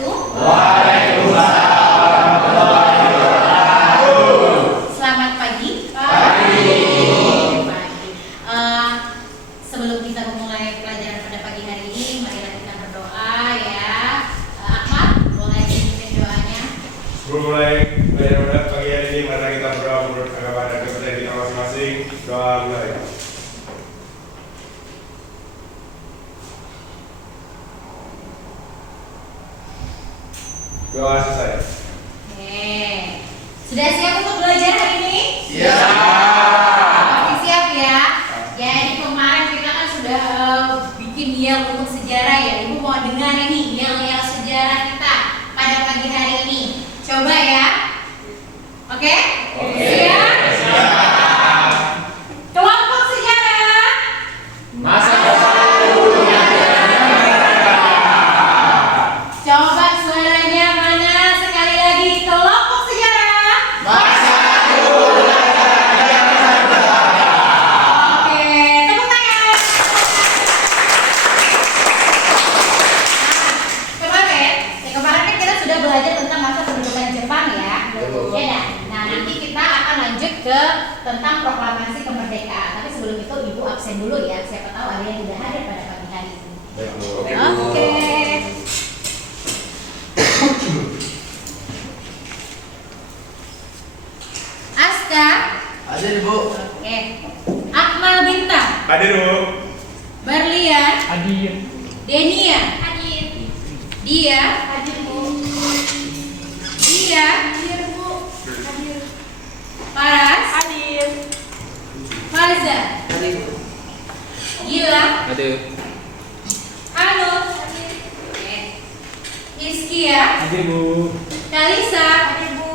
wabarakatuh. Waalaikumsalam warahmatullahi wabarakatuh. Selamat pagi. Pagi. Sebelum kita memulai pelajaran pada pagi hari ini, marilah kita berdoa ya. Ahmad, boleh pimpin doanya. Sebelum mulai pelajaran pada pagi hari ini, mari kita berdoa menurut agama dan kepercayaan kita masing-masing. Doa mulai. Doa selesai. Oke. Sudah siap untuk belajar hari ini? Siap. Pasti siap ya. Jadi kemarin kita kan sudah bikin yel untuk sejarah ya. Ibu mau dengar ini yel-yel sejarah kita pada pagi hari ini. Coba ya. Oke? Oke. Siap? Kelompok sejarah. Masa lalu yang Coba suaranya mana? Sekali lagi. Kelompok sejarah. masa lalu Oke, tepuk tangan. Kemarin kan kita sudah belajar tentang masa pendudukan Jepang ya. Ya dah. Nah, nanti kita akan lanjut ke tentang proklamasi kemerdekaan. Tapi sebelum itu Ibu absen dulu ya. Siapa tahu ada yang tidak hadir pada pagi hari ini. Oke. Aska. Hadir Bu. Oke. Akmal Bintang. hadir Bu. Barlian. Hadir. Denia. Hadir. Dia. Hadir Bu. Dia. Hadir Bu. Hadir. Paras. Hadir. Faza. Hadir Bu. Gilang. Hadir. Anut. Hadir. Oke. Iskia. Hadir Bu. Kalisa. Hadir Bu.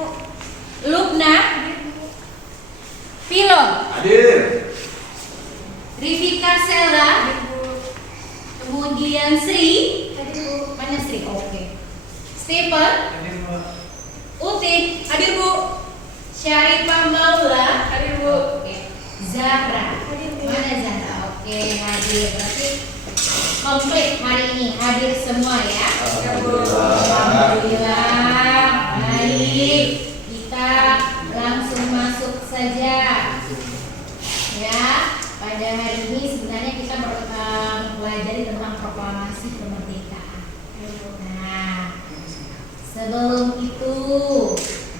Lubna. Hadir Bu. Pilom. Hadir. Rivika Sela. Hadir Bu. Kemudian Sri. Hadir Bu. Mana Sri? Oke. Stephen. Hadir Bu. Utin. Hadir Bu. Syarifah Maula. Hadir Bu. Oke. Zahra. Hadir Bu. Mana Zahra? Oke, hadir. Berarti komplit hari ini. Hadir semua ya. Alhamdulillah. Baik. Kita langsung masuk saja. Ya, pada hari ini sebenarnya kita mempelajari tentang proklamasi kemerdekaan. Nah, sebelum itu,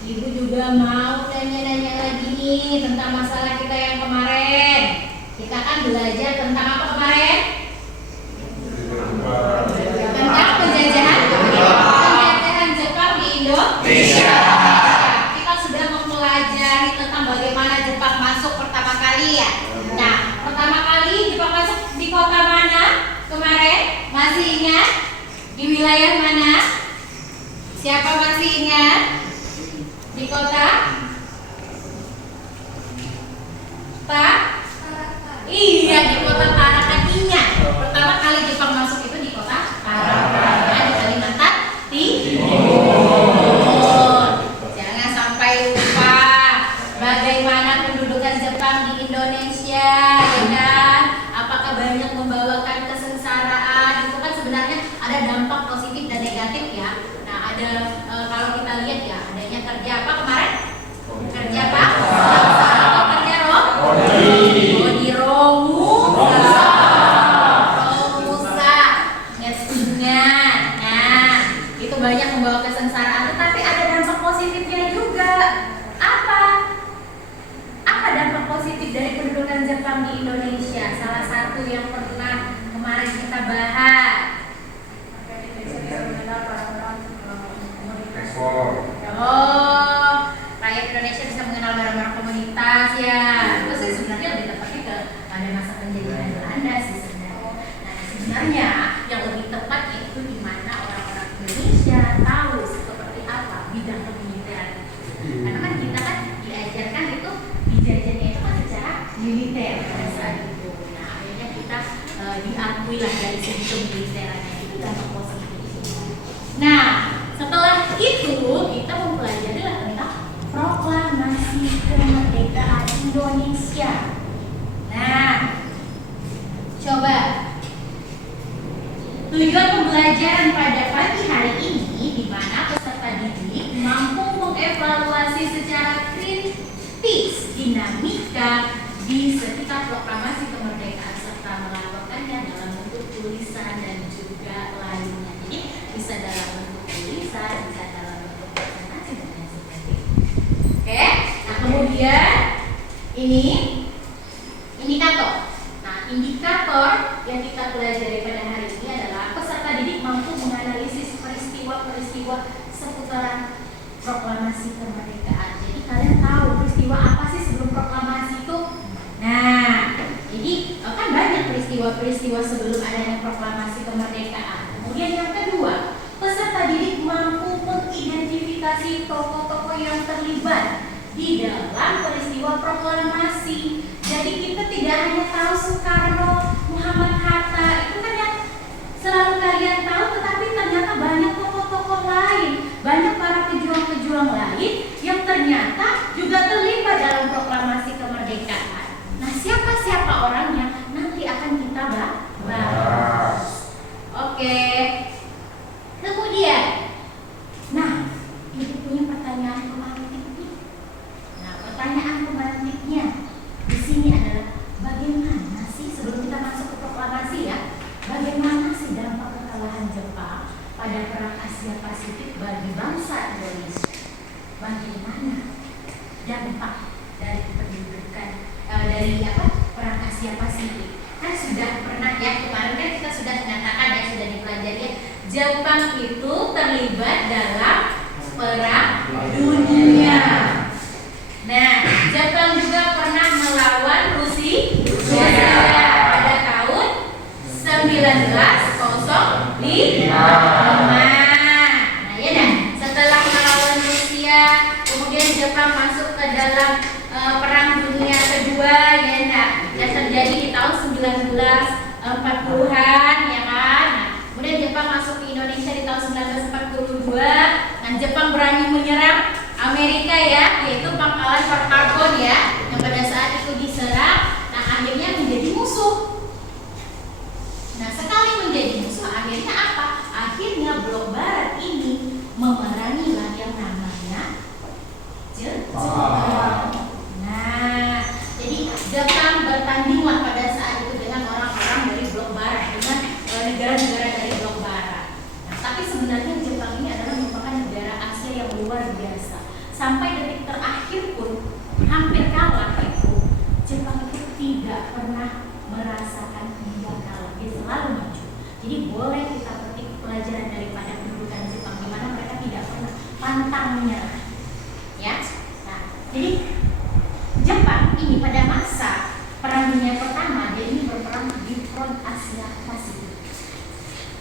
Ibu juga mau nanya-nanya lagi nih tentang masalah kita yang kemarin. Kita kan belajar tentang apa kemarin? Tentang penjajahan Jepang di Indonesia. Kita sudah mempelajari tentang bagaimana Jepang masuk pertama kali ya. Nah, pertama kali Jepang masuk di kota mana kemarin? Masih ingat? Di wilayah mana? Siapa masih ingat? Di kota? Iya, di kota Tarakan. Ingat, pertama kali Jepang masuk itu di kota Tarakan di Kalimantan Timur. Jangan sampai lupa bagaimana pendudukan Jepang di Indonesia, ya kan? Apakah banyak membawakan kesengsaraan? Itu kan sebenarnya ada dampak positif dan negatif ya. Nah, ada kalau kita lihat ya, adanya kerja apa kemarin? Kerja apa? Atau kerja Romusa. Ingat. Nah, itu banyak membawa kesengsaraan, tetapi ada dampak positifnya juga. Apa dampak positif dari pendudukan Jepang di Indonesia? Salah satu yang pernah kemarin kita bahas. Indonesia bisa mengenal orang-orang komunitas. Oh, rakyat Indonesia bisa mengenal barang-barang komunitas ya. Itu sih sebenarnya lebih tepatnya ke pada masa penjajahan Belanda sih sebenarnya. Nah, sebenarnya yang lebih tepat itu di mana orang-orang Indonesia tahu seperti apa bidang kemiliteran. Karena kan kita kan diajarkan itu dijajahnya itu kan secara militer pada saat itu. Nah, akhirnya kita diakui lah dari segi kemiliterannya, itu dampak positif. Nah, setelah itu kita mempelajari lah tentang proklamasi kemerdekaan Indonesia. Nah, coba tujuan pembelajaran pada pagi hari ini di bisa dalam bentuk presentasi dan lain sebagainya. Oke, nah kemudian ini indikator. Nah, indikator yang kita pelajari pada hari ini adalah peserta didik mampu menganalisis peristiwa-peristiwa seputaran proklamasi kemerdekaan. Jadi kalian tahu peristiwa apa sih sebelum proklamasi itu? Nah, jadi kan banyak peristiwa-peristiwa sebelum adanya proklamasi kemerdekaan. Kemudian yang kedua, peserta didik mampu mengidentifikasi tokoh-tokoh yang terlibat di dalam peristiwa proklamasi. Jadi kita tidak hanya tahu Soekarno, Muhammad Hatta, itu kan yang selalu kalian tahu, tetapi ternyata banyak tokoh-tokoh lain, banyak para pejuang-pejuang lain yang ternyata juga terlibat dalam proklamasi kemerdekaan. Nah, siapa-siapa orangnya nanti akan kita bahas. Oke. Kemudian, nah, ini punya pertanyaan pemantik nih. Nah, pertanyaan pemantiknya di sini adalah bagaimana sih sebelum kita masuk ke proklamasi ya? Bagaimana sih dampak kekalahan Jepang pada perang Asia Pasifik bagi bangsa Indonesia? Bagaimana dampak dari pendudukan dari perang Asia Pasifik? Kan sudah pernah ya, kemarin kan kita sudah menyatakan ya, sudah dipelajari ya, Jepang itu terlibat dalam perang dunia. Nah, Jepang juga pernah melawan Rusia pada tahun 1905. Nah, ya dah. Setelah melawan Rusia, kemudian Jepang masuk ke dalam perang dunia kedua, ya nah, yang terjadi di tahun 1940-an, ya kan. Nah, kemudian Jepang masuk ke Indonesia di tahun 1942. Nah, Jepang berani menyerang Amerika ya, yaitu pangkalan Pearl Harbor ya, yang pada saat itu diserang. Nah, akhirnya menjadi musuh. Nah, sekali menjadi musuh, akhirnya apa? Akhirnya blok barat ini memerangilah yang namanya Jepang. Nah, jadi Jepang bertandinglah pada saat itu dengan orang-orang dari blok barat, dengan negara-negara dari blok barat. Nah, tapi sebenarnya Jepang ini adalah merupakan negara Asia yang luar biasa. Sampai detik terakhir pun hampir kalah itu, Jepang itu tidak pernah merasakan dia kalah, dia selalu maju. Jadi boleh kita petik pelajaran daripada pendudukan Jepang, di mana mereka tidak pernah pantang menyerah. Ya, nah, jadi Jepang ini pada masa Perang Dunia Pertama dia ini berperang di front Asia Pasifik.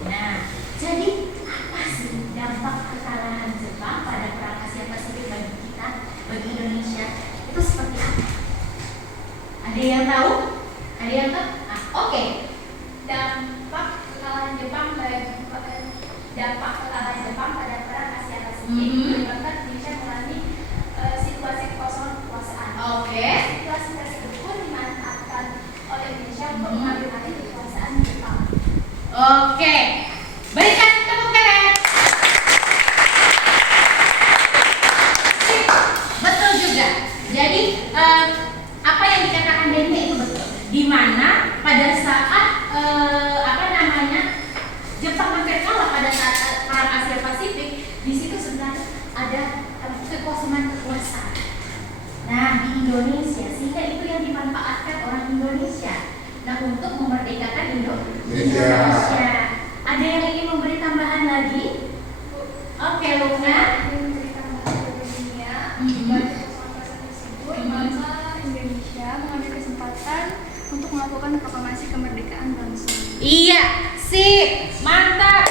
Nah, jadi apa sih dampak kekalahan Jepang pada perang Asia Pasifik bagi kita, bagi Indonesia itu seperti apa? Ada yang tahu? Ada yang tahu? Nah, oke. Dampak kekalahan Jepang pada perang Asia Pasifik menyebabkan Indonesia mengalami situasi kekosongan kekuasaan. Oke. Situasi tersebut pun dimanfaatkan oleh Indonesia untuk mengambil alih kekuasaan Jepang. Oke. Berikan tepuk tangan. Betul juga. Jadi apa yang dikatakan Denny itu betul. Di mana pada saat Jepang hampir kalah pada saat perang Asia Pasifik, di situ sebenarnya ada kekosongan kekuasaan. Nah, di Indonesia sehingga itu yang dimanfaatkan orang Indonesia. Nah, untuk memerdekakan Indonesia. Ada yang ingin memberi tambahan lagi? Oke, Luna. Memberi tambahan kepada dunia bagi kekosongan tersebut, maka Indonesia mengambil kesempatan untuk melakukan proklamasi kemerdekaan langsung. Iya, sip, mantap.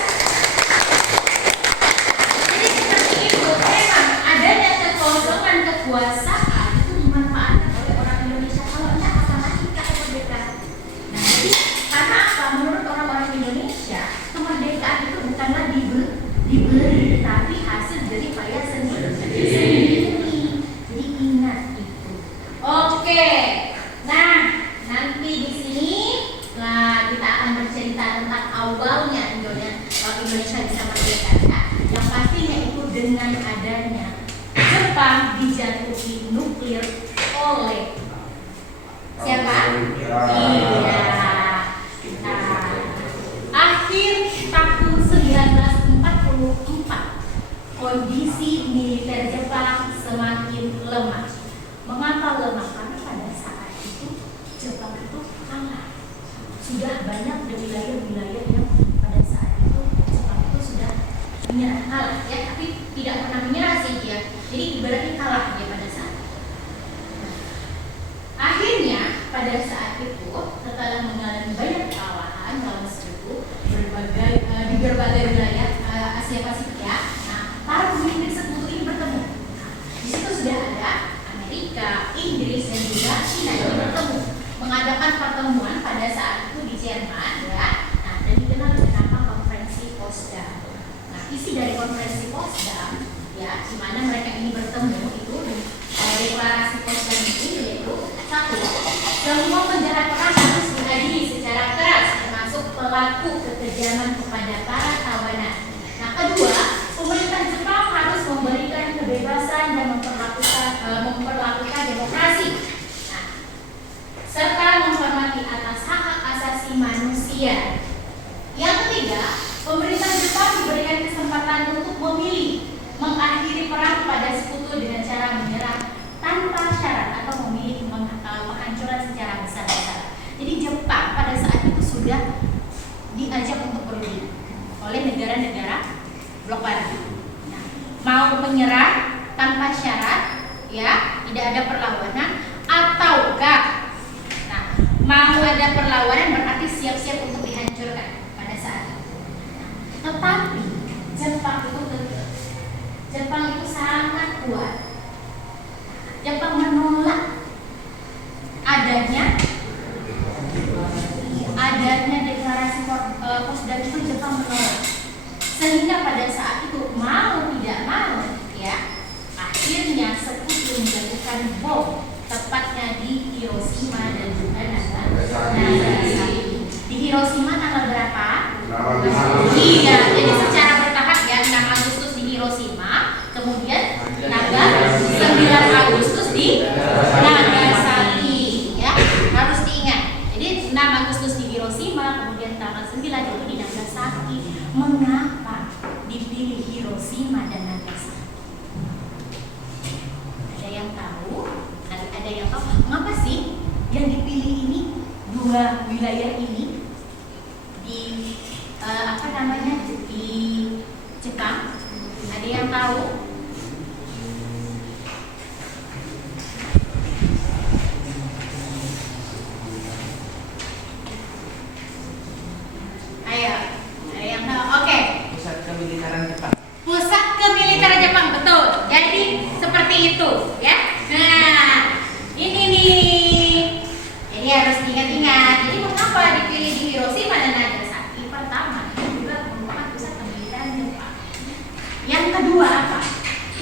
Jadi seperti itu, memang adanya kekosongan kekuasaan itu dimanfaatkan oleh orang Indonesia. Kalau enggak akan kita kemerdekaan. Nah, jadi karena apa? Menurut orang-orang Indonesia, kemerdekaan itu bukanlah dibeli, tapi hasil dari payah sendiri. Jadi ingat itu. Oke. Nah, nanti di sini kita akan bercerita tentang awalnya Indonesia bisa merdeka. Yang pastinya itu dengan adanya Jepang dijatuhi nuklir oleh siapa? Iya. Akhir tahun 1944 kondisi militer Jepang semakin lemah. Mengapa lemah? Karena pada saat itu Jepang itu kalah. Sudah banyak wilayah-wilayah yang pada saat itu Jepang itu sudah menyerah, kalah ya, tapi tidak pernah menyerah sih dia. Jadi ibaratnya kalah dia pada saat itu. Akhirnya pada saat itu setelah mengalami banyak kekalahan dalam sekutu di berbagai wilayah Asia Pasifik ya. Nah, para pemimpin sekutu ini bertemu. Nah, di situ sudah ada Amerika, Inggris dan juga Cina ini bertemu, mengadakan pertemuan pada saat itu di Jerman ya. Nah, dan dikenal dengan nama konferensi Potsdam. Nah, isi dari konferensi Potsdam ya, di mana mereka ini bertemu itu deklarasi Potsdam ini yaitu satu, semua penjahat perang harus diadili secara keras, termasuk pelaku kekejaman kepada para tawanan. Nah, kedua, pemerintah Jepang harus memberikan kebebasan dan memperlakukan demokrasi. Nah, serta menghormati atas hak-hak asasi manusia. Yang ketiga, pemerintah Jepang diberikan kesempatan untuk memilih mengakhiri perang pada sekutu dengan cara menyerah tanpa syarat atau memilih penghancuran secara besar-besaran. Jadi Jepang pada saat itu sudah diajak untuk pergi oleh negara-negara blok barat. Nah, mau menyerah tanpa syarat, ya, tidak ada perlawanan, ataukah mau ada perlawanan berarti siap-siap untuk dihancurkan pada saat itu. Nah, tetapi Jepang itu sangat kuat. Jepang menolak adanya deklarasi Potsdam itu. Jepang menolak, sehingga pada saat itu mau tidak mau ya, akhirnya sekutu menjatuhkan bom tepatnya di Hiroshima dan juga Nagasaki. Di Hiroshima tanggal berapa? Iya, jadi secara bertahap ya, 6 Agustus di Hiroshima, kemudian 9 Agustus di Nagasaki ya, harus diingat. Jadi 6 Agustus di Hiroshima, kemudian tanggal 9 itu di Nagasaki. Mengapa dipilih Hiroshima dan Nagasaki? Ada yang tahu? Ada yang tahu mengapa sih yang dipilih ini, dua wilayah ini di di Jepang? Ada yang tahu? Ayo, ada yang tahu? Oke. Pusat kemiliteran Jepang. Pusat kemiliteran Jepang, betul. Jadi seperti itu, ya. Nah, ini nih. Jadi harus diingat-ingat. Jadi mengapa dipilih di Hiroshima dan Nagasaki? Pertama, ini juga merupakan pusat kemiliteran Jepang. Yang kedua apa?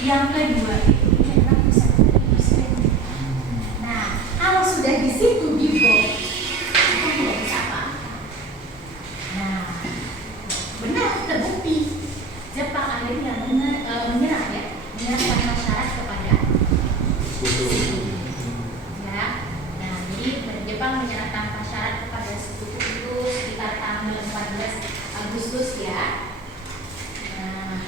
Yang kedua itu adalah pusat perindustrian. Nah, kalau sudah di situ dibom, itu tidak bisa apa. Nah, benar terbukti Jepang akhirnya menyerah ya, menyerahkan syarat kepada ya. Nah, jadi Jepang menyerah tanpa syarat kepada sekutu itu sekitar tanggal 14 Agustus ya. Nah,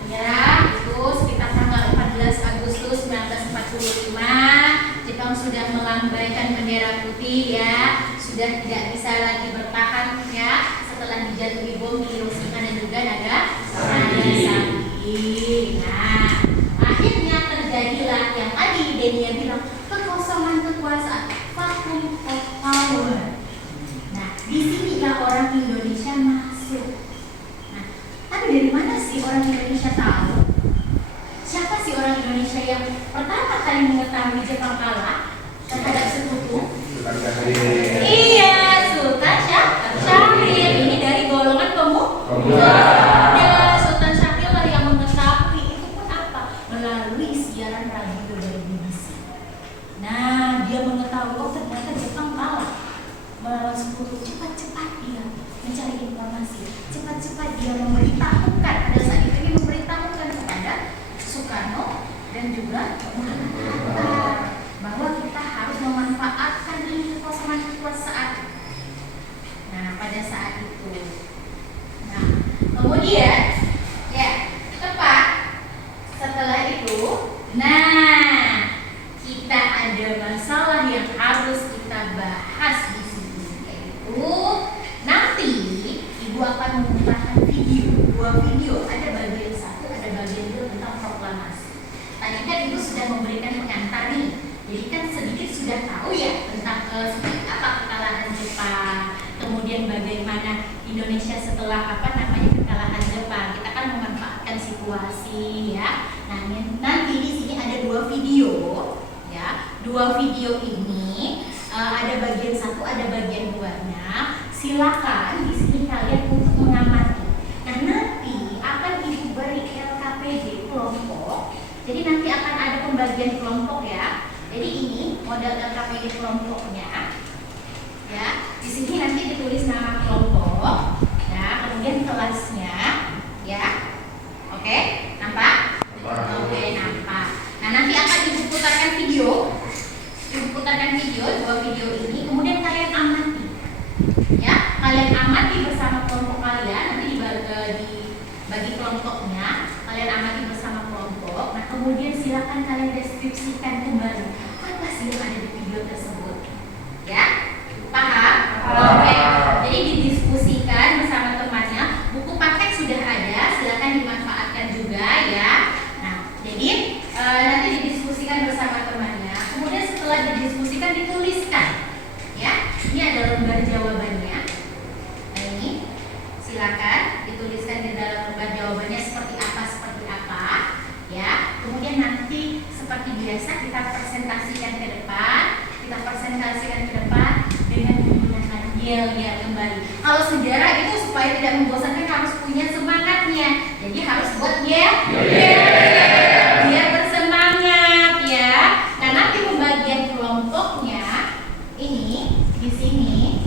menyerah itu sekitar tanggal 14 Agustus 1945. Jepang sudah melambaikan bendera putih ya, sudah tidak bisa lagi bertahan ya setelah dijatuhi bom di Hiroshima dan juga Nagasaki. Nah, akhirnya terjadilah yang tadi Denia bilang, kekosongan kekuasaan, vacuum of power. Nah, di sini ya orang Indonesia masuk. Nah, tapi dari mana sih orang Indonesia tahu? Siapa sih orang Indonesia yang pertama kali mengetahui Jepang kalah terhadap sekutu? Iya, Sultan Syahrir. Ini dari golongan pemuda. Sultan Syahrir lah yang mengetahui. Itu pun apa? Melalui siaran radio dari BBC. Nah, dia mengetahui, oh ternyata Jepang kalah melawan sekutu. Cepat-cepat dia mencari informasi, cepat-cepat dia memberitahukan. Pada saat itu dia memberitahukan kepada Soekarno dan juga Muhammad Hatta bahwa kita harus memanfaatkan ini kekosongan kekuasaan. Nah, pada saat itu, nah kemudian ya tepat Nah, kita ada masalah yang harus kita bahas di sini, yaitu nanti Ibu akan memutarkan dua video, ada bagian 1, ada bagian 2 tentang proklamasi. Tadi kan Ibu sudah memberikan pengantar nih, jadi kan sedikit sudah tahu ya tentang seperti apa kekalahan Jepang, kemudian bagaimana Indonesia setelah kekalahan Jepang. Kita kan memanfaatkan situasi ya. Nah, nanti di sini ada 2 video ya. 2 video ini ada bagian 1, ada bagian 2-nya. Silakan di sini kalian untuk mengamati. Nah, nanti akan Ibu beri LKPD kelompok. Jadi nanti akan ada pembagian kelompok ya. Jadi ini model LKPD kelompoknya. Ya, di sini nanti ditulis nama kelompok, ya, kemudian kelasnya, ya. Oke, nampak? Oke, nampak. Nah, nanti akan Ibu putarkan video. Ibu putarkan video, 2 video ini, kemudian kalian amati. Ya, kalian amati bersama kelompok kalian, nanti dibagi kelompoknya, kalian amati bersama kelompok. Nah, kemudian silakan kalian deskripsikan kembali apa sih yang ada di video tersebut. Ya? Paham? Oke. Jadi didiskusikan bersama temannya. Buku paket sudah ada, silakan dimanfaatkan juga ya. Nah, jadi nanti didiskusikan bersama temannya. Kemudian setelah didiskusikan dituliskan. Ya, ini ada lembar jawabannya. Nah, ini silakan dituliskan di dalam lembar jawabannya seperti apa. Ya, kemudian nanti seperti biasa kita presentasikan ke depan. Dengan menggunakan yel-yel kembali. Kalau sejarah itu supaya tidak membosankan harus punya semangatnya. Jadi harus buat yel, biar bersemangat ya. Nah, nanti pembagian kelompoknya ini di sini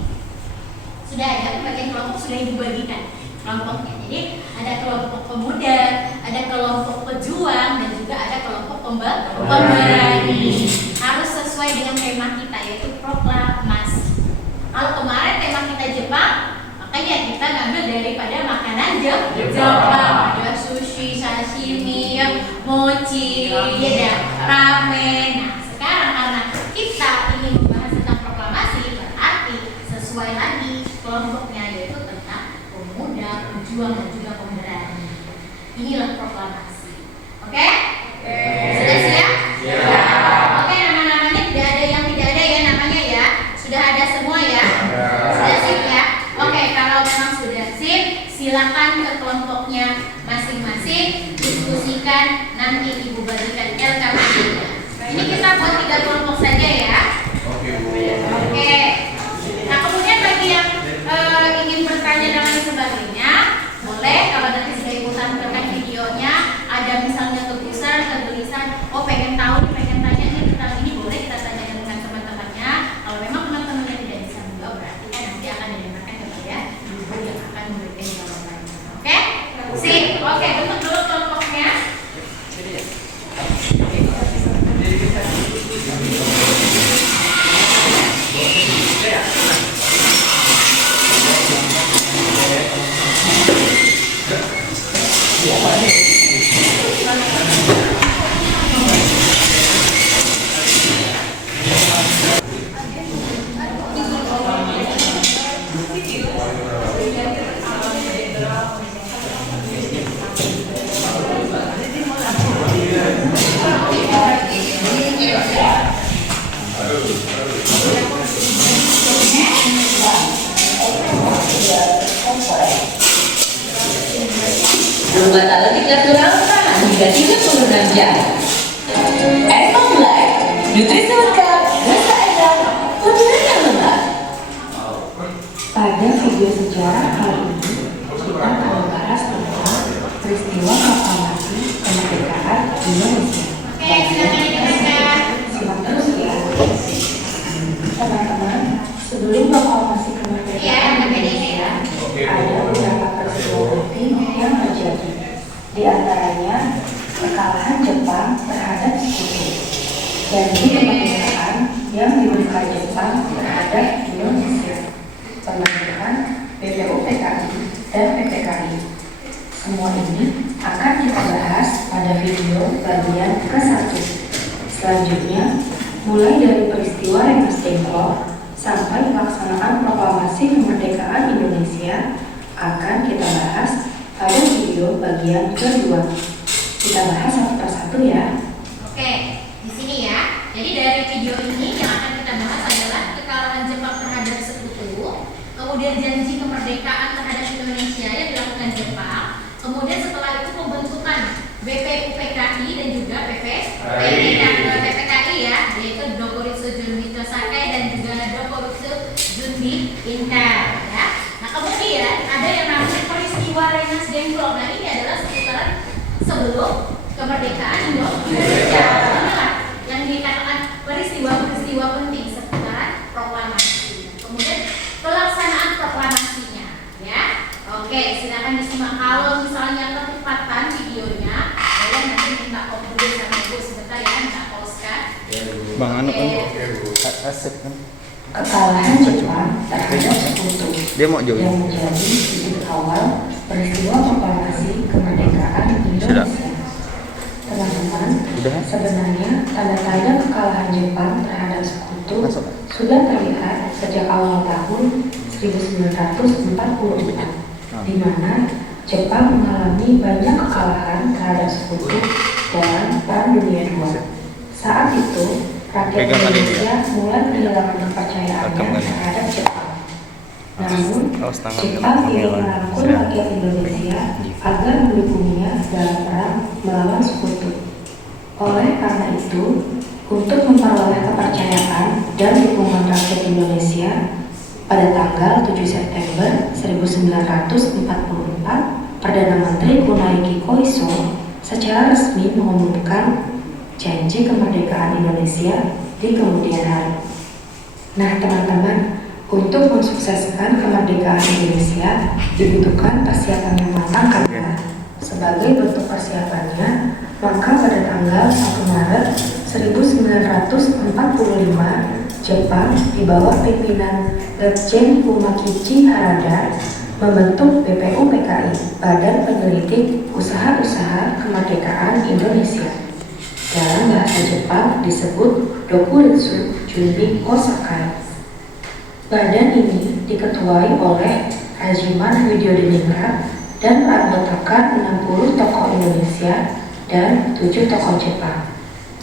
sudah ada pembagian kelompok, sudah dibagikan kelompoknya. Jadi ada kelompok pemuda, ada kelompok pejuang, dan juga ada kelompok pemberani. Harus sesuai dengan tema kita, yaitu proklamasi. Kalau kemarin tema kita Jepang, makanya kita ngambil daripada makanan Jepang. Ada sushi, sashimi, mochi, ramen. Nah, sekarang karena kita ingin membahas tentang proklamasi, berarti sesuai lagi kelompoknya, yaitu tentang pemuda, pejuang, dan juga pemberani. Inilah proklamasi. Oke? Sudah siap? Oke, nama-namanya tidak ada yang tidak ada ya namanya ya. Sudah ada semua ya? Sudah sip ya? Oke, kalau memang sudah sip, silakan ke kelompoknya masing-masing, diskusikan, nanti Ibu bagikan LKPD-nya. Ini kita buat 3 kelompok saja ya. Oke. Nah, kemudian bagi yang ingin bertanya dan lain sebagainya, boleh. Kalau nanti sudah Ibu tampilkan videonya, ada misalnya kegelisahan, oh pengen tahu, pengen tanya nih tentang ini, boleh kita tanyakan dengan teman-temannya. Kalau memang teman-temannya tidak bisa menjawab, berarti kan nanti akan dilemparkan kepada Ibu yang akan memberikan jawabannya. Oke? Sip. Oke, bentuk dulu kelompoknya. Batal lagi aturan tahan hingga 36 jam. Apple Black, nutrisi lengkap, rasa enak, warna yang lembab. Pada video sejarah kali ini, kita akan membahas tentang peristiwa proklamasi kemerdekaan Indonesia. Oke, silakan didengarkan. Simak terus ya. Teman-teman, sebelum proklamasi kemerdekaan Indonesia, ada beberapa peristiwa penting yang terjadi. Di antaranya kekalahan Jepang terhadap Sekutu, janji kemerdekaan yang diberikan Jepang terhadap Indonesia, penanganan BPUPKI dan PPKI. Semua ini akan kita bahas pada pada video bagian ke-1. Selanjutnya, mulai dari peristiwa Rengas Dengklok sampai pelaksanaan proklamasi kemerdekaan Indonesia akan kita bahas pada video bagian kedua. Kita bahas satu persatu ya. Oke, di sini ya. Jadi dari video ini yang akan kita bahas adalah kekalahan Jepang terhadap Sekutu, kemudian janji kemerdekaan terhadap Indonesia yang dilakukan Jepang, kemudian setelah itu pembentukan BPUPKI dan juga PPKI ya, yaitu Dokuritsu Junbi Chosakai dan juga Dokuritsu Junbi Inka ya. Nah kemudian ada yang namanya peristiwa Rengas Dengklok. Nah ini adalah sekitaran sebelum kemerdekaan Indonesia. Inilah yang dikatakan peristiwa-peristiwa penting seputaran proklamasi. Kemudian pelaksanaan proklamasinya ya. Oke, silakan disimak. Kalau misalnya ketepatan videonya, kalian nanti minta dulu sama ibu sebentar ya, minta Polska. Bang Anu kan Oke. asep kan. Kekalahan Jepang terhadap Sekutu Dia mau join. yang menjadi titik awal peristiwa proklamasi kemerdekaan Indonesia. Teman-teman, Udah. sebenarnya tanda-tanda kekalahan Jepang terhadap Sekutu Masuk. sudah terlihat sejak awal tahun 1944, di mana Jepang mengalami banyak kekalahan terhadap Sekutu dalam Perang Dunia II. Saat itu, rakyat Pegang kali Indonesia mulai kehilangan kepercayaannya Rekam kali. terhadap Jepang. Namun, Awas tangan Jepang kena ingin kamera. merangkul rakyat Indonesia agar mendukungnya dalam perang melawan Sekutu. Oleh karena itu, untuk memperoleh kepercayaan dan dukungan rakyat Indonesia, pada tanggal 7 September 1944, Perdana Menteri Kunai Koiso secara resmi mengumumkan janji kemerdekaan Indonesia di kemudian hari. Nah teman-teman, untuk mensukseskan kemerdekaan Indonesia dibutuhkan persiapan yang matang karena sebagai bentuk persiapannya, maka pada tanggal 1 Maret 1945, Jepang di bawah pimpinan Letjen Umakichi Harada membentuk BPUPKI, Badan Penyelidik Usaha-Usaha Kemerdekaan Indonesia. Dalam bahasa Jepang disebut Dokuritsu Junbi Chosakai. Badan ini diketuai oleh Rajiman Widyodiningrat dan beranggotakan 60 tokoh Indonesia dan 7 tokoh Jepang.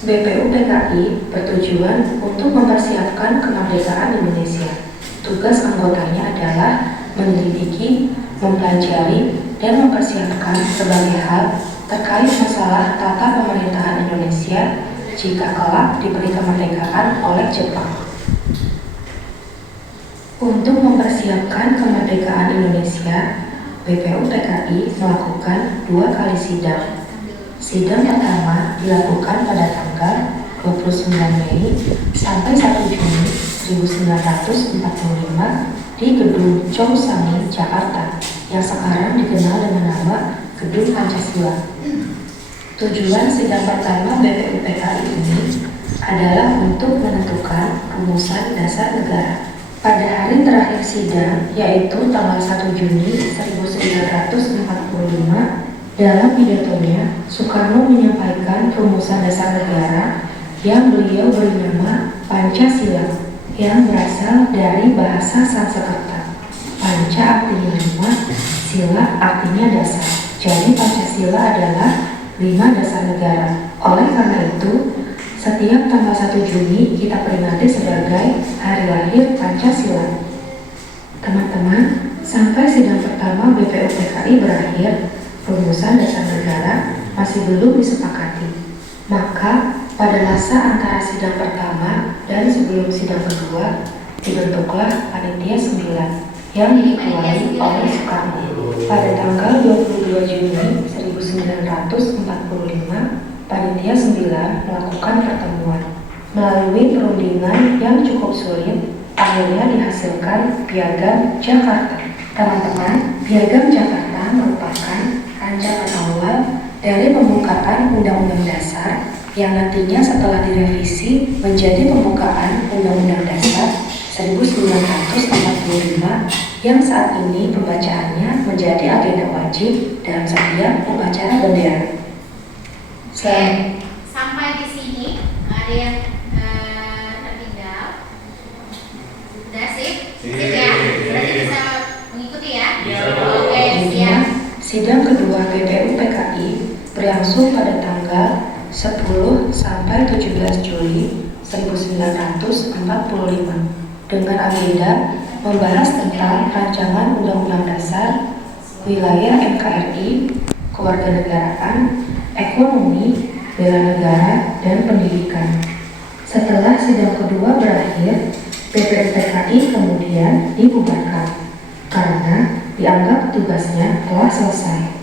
BPUPKI bertujuan untuk mempersiapkan kemerdekaan Indonesia. Tugas anggotanya adalah menyelidiki, mempelajari, dan mempersiapkan berbagai hal terkait masalah tata pemerintahan Indonesia jika kelak diberi kemerdekaan oleh Jepang. Untuk mempersiapkan kemerdekaan Indonesia, BPUPKI melakukan 2 kali sidang. Sidang pertama dilakukan pada tanggal 29 Mei sampai 1 Juni 1945 di Gedung Chousani, Jakarta, yang sekarang dikenal dengan nama Gedung Pancasila. Tujuan sidang pertama BPUPKI ini adalah untuk menentukan rumusan dasar negara. Pada hari terakhir sidang, yaitu tanggal 1 Juni 1945, dalam pidatonya, Soekarno menyampaikan rumusan dasar negara yang beliau beri nama Pancasila, yang berasal dari bahasa Sanskerta. Panca artinya 5, sila artinya dasar. Jadi Pancasila adalah 5 dasar negara. Oleh karena itu, setiap tanggal 1 Juni kita peringati sebagai hari lahir Pancasila. Teman-teman, sampai sidang pertama BPUPKI berakhir, rumusan dasar negara masih belum disepakati. Maka pada masa antara sidang pertama dan sebelum sidang kedua dibentuklah Panitia 9 yang diketuai oleh Soekarno. Pada tanggal 22 Juni 1945, Panitia 9 melakukan pertemuan. Melalui perundingan yang cukup sulit, akhirnya dihasilkan Piagam Jakarta. Teman-teman, Piagam Jakarta merupakan rancangan awal dari pembukaan Undang-Undang Dasar yang nantinya setelah direvisi menjadi pembukaan Undang-Undang Dasar 1945 yang saat ini pembacaannya menjadi agenda wajib dalam setiap upacara bendera. Selain Sampai di sini ada yang tertinggal. Udah sip? Sip ya? Berarti bisa mengikuti ya? Oke, siap. sidang kedua BPU PKI berlangsung pada tanggal 10 sampai 17 Juli 1945 dengan agenda membahas tentang rancangan Undang-Undang Dasar, wilayah NKRI, kewarganegaraan, ekonomi, bela negara, dan pendidikan. Setelah sidang kedua berakhir, BPU PKI kemudian dibubarkan karena dianggap tugasnya telah selesai.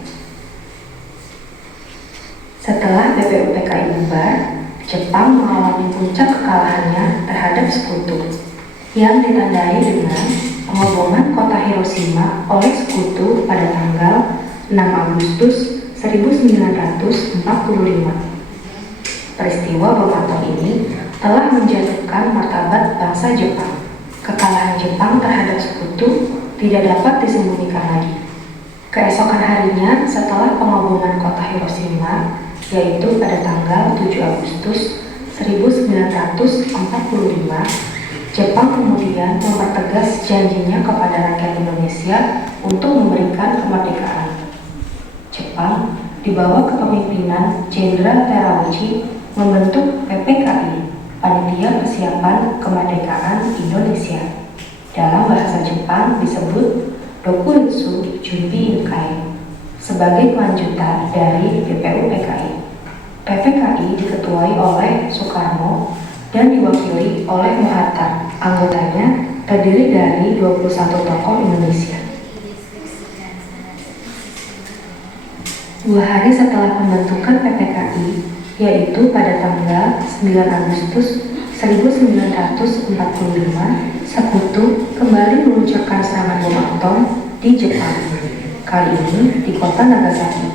Setelah BPU PKI bubar, Jepang mengalami puncak kekalahannya terhadap Sekutu yang ditandai dengan pengoboman kota Hiroshima oleh Sekutu pada tanggal 6 Agustus 1945. Peristiwa bom atom ini telah menjatuhkan martabat bangsa Jepang. Kekalahan Jepang terhadap Sekutu tidak dapat disembunyikan lagi. Keesokan harinya setelah pengoboman kota Hiroshima, yaitu pada tanggal 7 Agustus 1945, Jepang kemudian mempertegas janjinya kepada rakyat Indonesia untuk memberikan kemerdekaan. Jepang di bawah kepemimpinan Jenderal Terauchi membentuk PPKI, Panitia Persiapan Kemerdekaan Indonesia. Dalam bahasa Jepang disebut Dokuritsu Junbi Inkai, sebagai kelanjutan dari BPU PKI. PPKI diketuai oleh Soekarno dan diwakili oleh Muhatta. Anggotanya terdiri dari 21 tokoh Indonesia. 2 hari setelah pembentukan PPKI, yaitu pada tanggal 9 Agustus 1945, Sekutu kembali meluncurkan serangan bom atom di Jepang, kali ini di kota Nagasaki.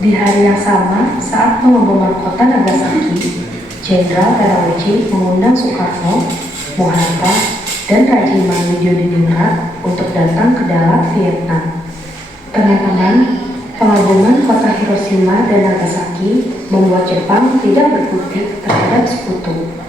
Di hari yang sama, saat pengeboman kota Nagasaki, Jenderal Terauchi mengundang Soekarno, Muhatta, dan Rajiman Widodiningrat untuk datang ke dalam Vietnam. Teman-teman, pengeboman kota Hiroshima dan Nagasaki membuat Jepang tidak berkutik terhadap Sekutu.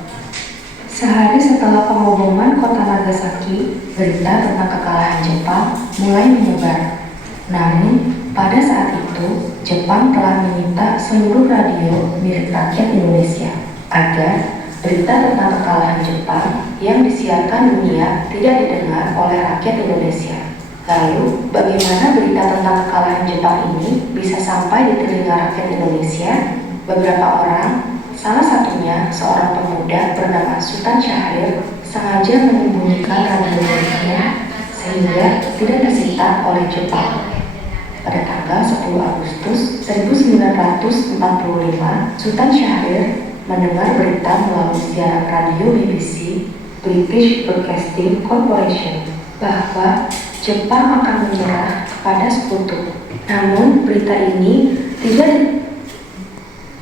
Sehari setelah pengeboman kota Nagasaki, berita tentang kekalahan Jepang mulai menyebar. Namun, pada saat itu, Jepang telah menyita seluruh radio milik rakyat Indonesia agar berita tentang kekalahan Jepang yang disiarkan dunia tidak didengar oleh rakyat Indonesia. Lalu, bagaimana berita tentang kekalahan Jepang ini bisa sampai di telinga rakyat Indonesia? Beberapa orang, salah satunya seorang pemuda bernama Sultan Syahrir, sengaja menyembunyikan radio miliknya sehingga tidak disita oleh Jepang. Pada tanggal 10 Agustus 1945, Sultan Syahrir mendengar berita melalui siaran radio BBC, British Broadcasting Corporation, bahwa Jepang akan menyerah kepada Sekutu. Namun berita ini tidak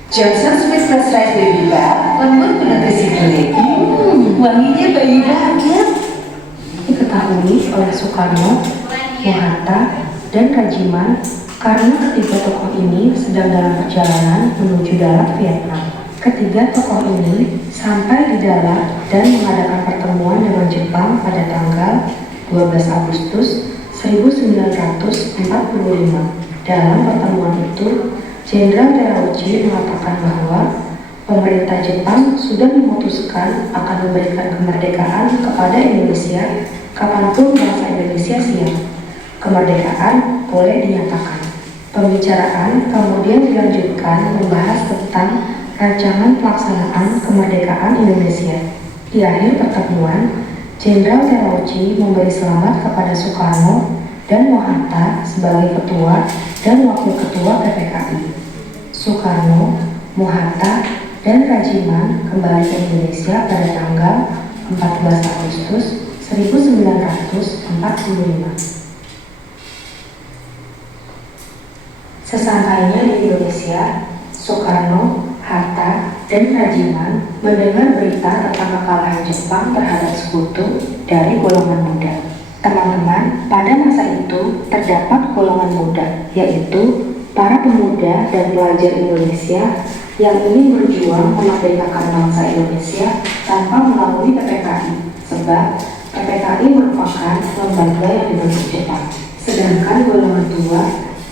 Johnson Sweet Plus Rice Baby Bar, lembut bernutrisi tinggi. Wanginya bayi banget. diketahui oleh Soekarno, Muhatta, dan Rajiman karena ketiga tokoh ini sedang dalam perjalanan menuju darat Vietnam. Ketiga tokoh ini sampai di darat dan mengadakan pertemuan dengan Jepang pada tanggal 12 Agustus 1945. Dalam pertemuan itu, Jenderal Terauchi mengatakan bahwa pemerintah Jepang sudah memutuskan akan memberikan kemerdekaan kepada Indonesia kapanpun bangsa Indonesia siap. Kemerdekaan boleh dinyatakan. Pembicaraan kemudian dilanjutkan membahas tentang rancangan pelaksanaan kemerdekaan Indonesia. Di akhir pertemuan, Jenderal Terauchi memberi selamat kepada Soekarno dan Muhatta sebagai ketua dan wakil ketua PPKI. Soekarno, Muhatta, dan Rajiman kembali ke Indonesia pada tanggal 14 Agustus 1945. Sesampainya di Indonesia, Soekarno, Hatta, dan Rajiman mendengar berita tentang kekalahan Jepang terhadap Sekutu dari golongan muda. Teman-teman, pada masa itu terdapat golongan muda, yaitu para pemuda dan pelajar Indonesia yang ingin berjuang memerdekakan bangsa Indonesia tanpa melalui PPKI, sebab PPKI merupakan lembaga yang dibentuk Jepang. Sedangkan golongan tua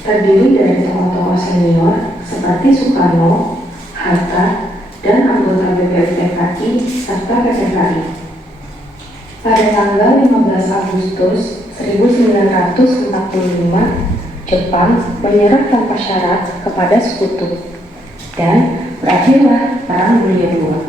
terdiri dari tokoh-tokoh senior seperti Soekarno, Hatta, dan anggota BPUPKI serta PPKI. Pada tanggal 15 Agustus 1945, Jepang menyerah tanpa syarat kepada sekutu, dan berakhirlah Perang Dunia II.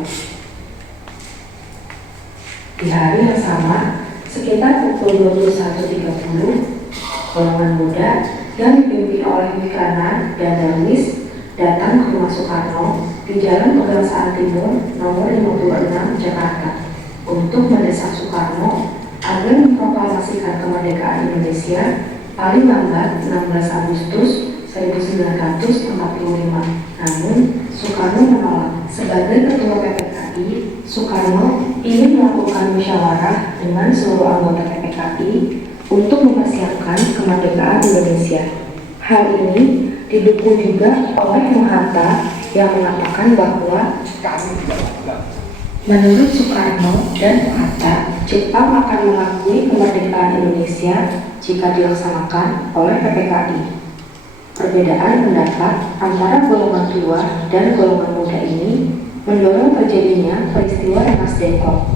Di hari yang sama, sekitar pukul 21.30, golongan muda yang dipimpin oleh Wikana dan Darwis datang ke rumah Soekarno di Jalan Pegangsaan Timur nomor 56 Jakarta untuk mendesak Soekarno agar memproklamasikan kemerdekaan Indonesia paling lambat 16 Agustus 1945. Namun, Soekarno menolak. Sebagai ketua PPKI, Soekarno ingin melakukan musyawarah dengan seluruh anggota PPKI untuk mempersiapkan kemerdekaan Indonesia. Hal ini didukung juga oleh Hatta yang mengatakan bahwa menurut Soekarno dan Hatta, Jepang akan mengakui kemerdekaan Indonesia jika dilaksanakan oleh PPKI. Perbedaan pendapat antara golongan tua dan golongan muda ini mendorong terjadinya peristiwa Rengas Dengklok.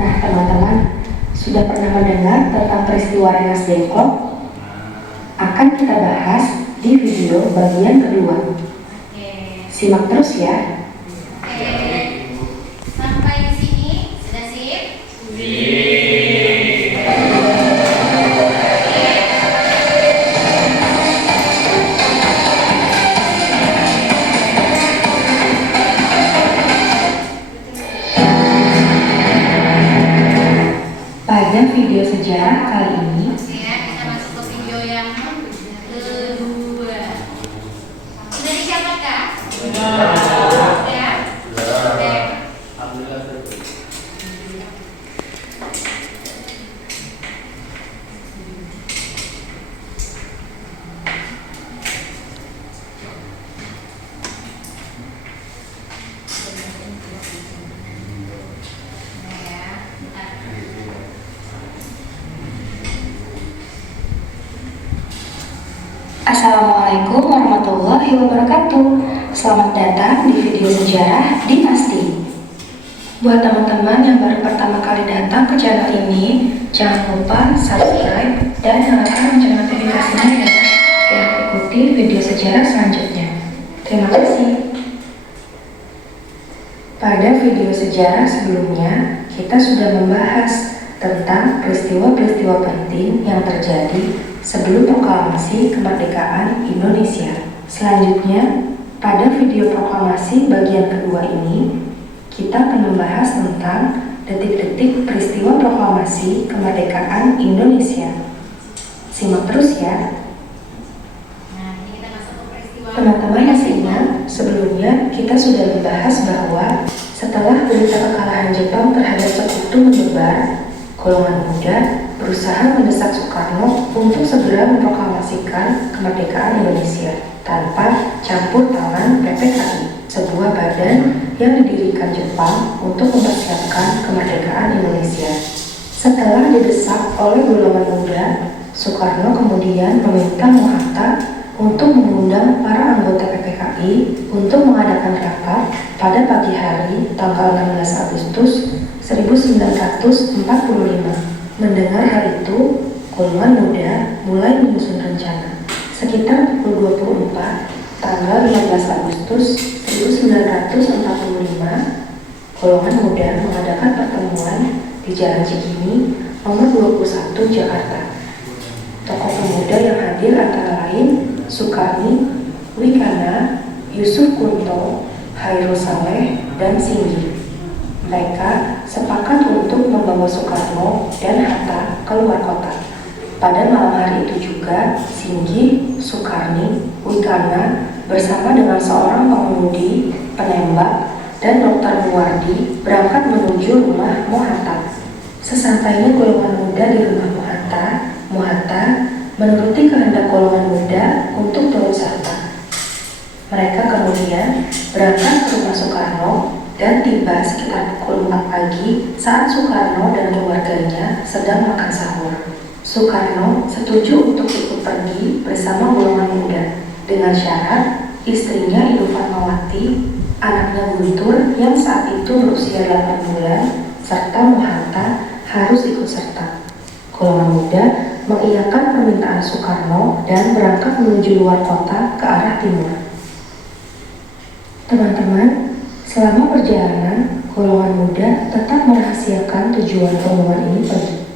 Nah, teman-teman, sudah pernah mendengar tentang peristiwa Rengas Dengklok? Akan kita bahas di video bagian kedua. Simak terus ya. Sampai di sini sudah sip? Pada video sejarah kali ini, Kita masuk ke video yang kedua. Sudah disiapkan? Ya? Oke. Assalamualaikum warahmatullahi wabarakatuh. Selamat datang di video sejarah Dinasti. Buat teman-teman yang baru pertama kali datang ke channel ini, jangan lupa subscribe dan nyalakan lonceng notifikasinya ya, biar ikuti video sejarah selanjutnya. Terima kasih. Pada video sejarah sebelumnya, kita sudah membahas tentang peristiwa-peristiwa penting yang terjadi sebelum proklamasi kemerdekaan Indonesia. Selanjutnya, pada video proklamasi bagian kedua ini, kita akan membahas tentang detik-detik peristiwa proklamasi kemerdekaan Indonesia. Simak terus ya. Nah, ini kita masuk ke peristiwa. Teman-teman masih ingat, sebelumnya kita sudah membahas bahwa setelah berita kekalahan Jepang terhadap sekutu menyebar, golongan muda berusaha mendesak Soekarno untuk segera memproklamasikan kemerdekaan Indonesia tanpa campur tangan PPKI, sebuah badan yang didirikan Jepang untuk mempersiapkan kemerdekaan Indonesia. Setelah didesak oleh golongan muda, Soekarno kemudian meminta Hatta untuk mengundang para anggota PPKI untuk mengadakan rapat pada pagi hari tanggal 16 Agustus 1945. Mendengar hal itu, golongan muda mulai menyusun rencana. Sekitar pukul 24 tanggal 15 Agustus 1945, golongan muda mengadakan pertemuan di Jalan Cikini nomor 21 Jakarta. Tokoh pemuda yang hadir antara lain Sukarni, Wikana, Yusuf Kunto, Hairul Saleh, dan Singgi. Mereka sepakat untuk membawa Soekarno dan Hatta keluar kota. Pada malam hari itu juga, Singgi, Sukarni, Wikana bersama dengan seorang pengemudi, penembak, dan Dr. Muwardi berangkat menuju rumah Hatta. Sesampainya golongan muda di rumah Hatta menuruti kehendak golongan muda untuk turut serta. Mereka kemudian berangkat ke rumah Soekarno dan tiba sekitar pukul 4 pagi saat Soekarno dan keluarganya sedang makan sahur. Soekarno setuju untuk ikut pergi bersama golongan muda dengan syarat istrinya Ibu Fatmawati, anaknya Guntur yang saat itu berusia 8 bulan, serta Muhatta harus ikut serta. Golongan muda mengiyakan permintaan Soekarno dan berangkat menuju luar kota ke arah timur. Teman-teman, selama perjalanan, golongan muda tetap merahasiakan tujuan rombongan ini pergi.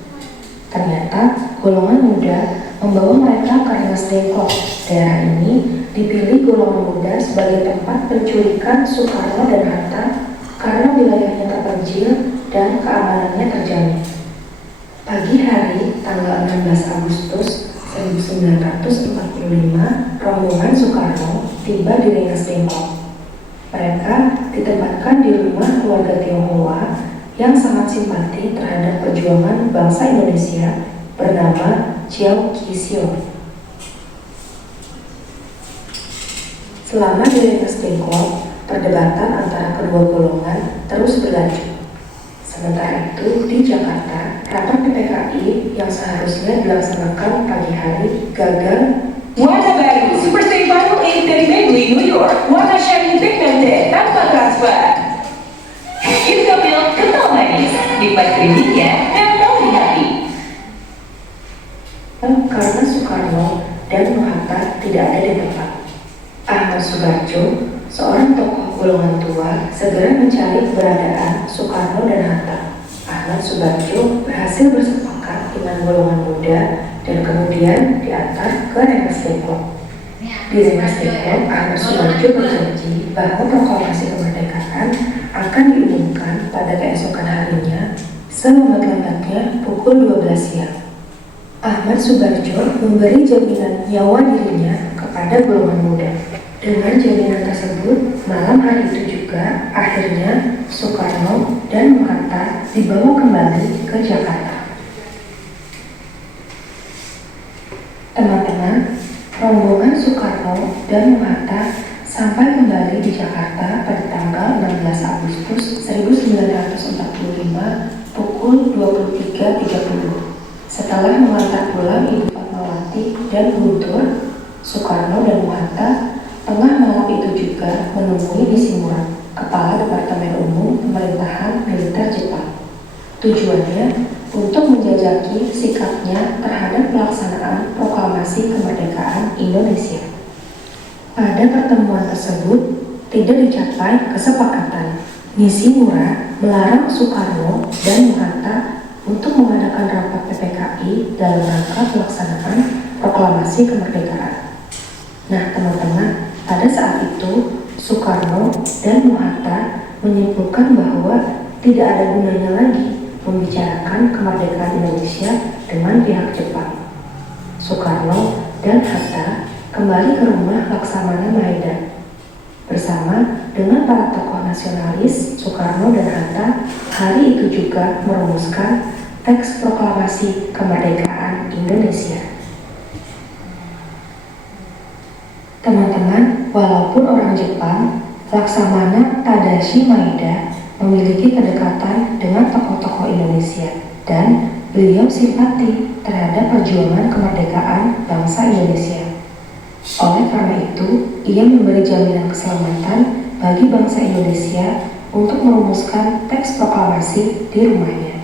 Ternyata, golongan muda membawa mereka ke Rengas Dengklok. Daerah ini dipilih golongan muda sebagai tempat penculikan Soekarno dan Hatta karena wilayahnya terpencil dan keamanannya terjamin. Pagi hari, tanggal 16 Agustus 1945, rombongan Soekarno tiba di Rengas Dengklok. Mereka ditempatkan di rumah keluarga Tionghoa yang sangat simpati terhadap perjuangan bangsa Indonesia bernama Chiao Ki-siong. Selama di Rengas Dengklok, perdebatan antara kedua golongan terus berlanjut. Sementara itu, di Jakarta, rapat PPKI yang seharusnya dilaksanakan pagi hari gagal. Warna baru Super Stay Vinyl Ink dari Maybelline New York. Warna shiny pigmented tanpa transfer. Kita Milk kental manis, nikmat creamy-nya, nempel di hati. Karena Soekarno dan Muhatta tidak ada di tempat, Ahmad Subarjo, seorang tokoh golongan tua, segera mencari keberadaan Soekarno dan Hatta. Ahmad Subarjo berhasil bersepakat dengan golongan muda dan kemudian diantar ke Rengas Dengklok. Di Rengas Dengklok, Ahmad Subarjo berjanji bahwa proklamasi kemerdekaan akan diumumkan pada keesokan harinya selambat-lambatnya pukul 12 siang. Ahmad Subarjo memberi jaminan nyawa dirinya kepada golongan muda. Dengan jaminan tersebut, malam hari itu juga akhirnya Soekarno dan Muhatta dibawa kembali ke Jakarta. Teman-teman, rombongan Soekarno dan Muhatta sampai kembali di Jakarta pada tanggal 16 Agustus 1945 pukul 23.30. Setelah mengantar pulang Ibu Fatmawati dan Guntur, Soekarno dan Muhatta tengah malam itu juga menemui Nishimura, Kepala Departemen Umum Pemerintahan Militer Jepang. Tujuannya untuk menjajaki sikapnya terhadap pelaksanaan proklamasi kemerdekaan Indonesia. Pada pertemuan tersebut tidak dicapai kesepakatan. Nishimura melarang Soekarno dan Muhatta untuk mengadakan rapat PPKI dalam rangka pelaksanaan proklamasi kemerdekaan. Nah teman-teman, pada saat itu Soekarno dan Muhatta menyimpulkan bahwa tidak ada gunanya lagi membicarakan kemerdekaan Indonesia dengan pihak Jepang. Soekarno dan Hatta kembali ke rumah Laksamana Maeda. Bersama dengan para tokoh nasionalis, Soekarno dan Hatta hari itu juga merumuskan teks proklamasi kemerdekaan Indonesia. Teman-teman, walaupun orang Jepang, Laksamana Tadashi Maeda memiliki kedekatan dengan tokoh-tokoh Indonesia dan beliau simpati terhadap perjuangan kemerdekaan bangsa Indonesia. Oleh karena itu, ia memberi jaminan keselamatan bagi bangsa Indonesia untuk merumuskan teks proklamasi di rumahnya.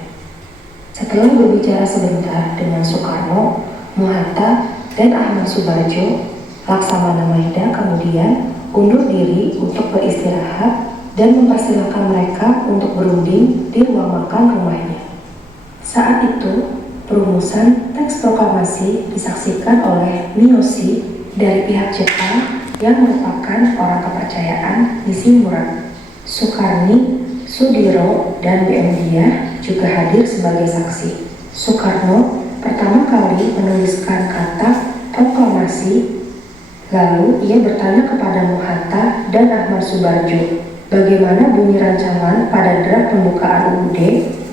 Setelah berbicara sebentar dengan Soekarno, Muhatta, dan Ahmad Subarjo, Laksamana Maeda kemudian undur diri untuk beristirahat dan mempersilahkan mereka untuk berunding di ruang makan rumahnya. Saat itu, perumusan teks proklamasi disaksikan oleh Miyoshi dari pihak Jepang yang merupakan orang kepercayaan Nishimura. Sukarni, Sudiro, dan BM Diah juga hadir sebagai saksi. Soekarno pertama kali menuliskan kata proklamasi, lalu ia bertanya kepada Muhatta dan Ahmad Subarjo, bagaimana bunyi rancangan pada draft pembukaan UUD.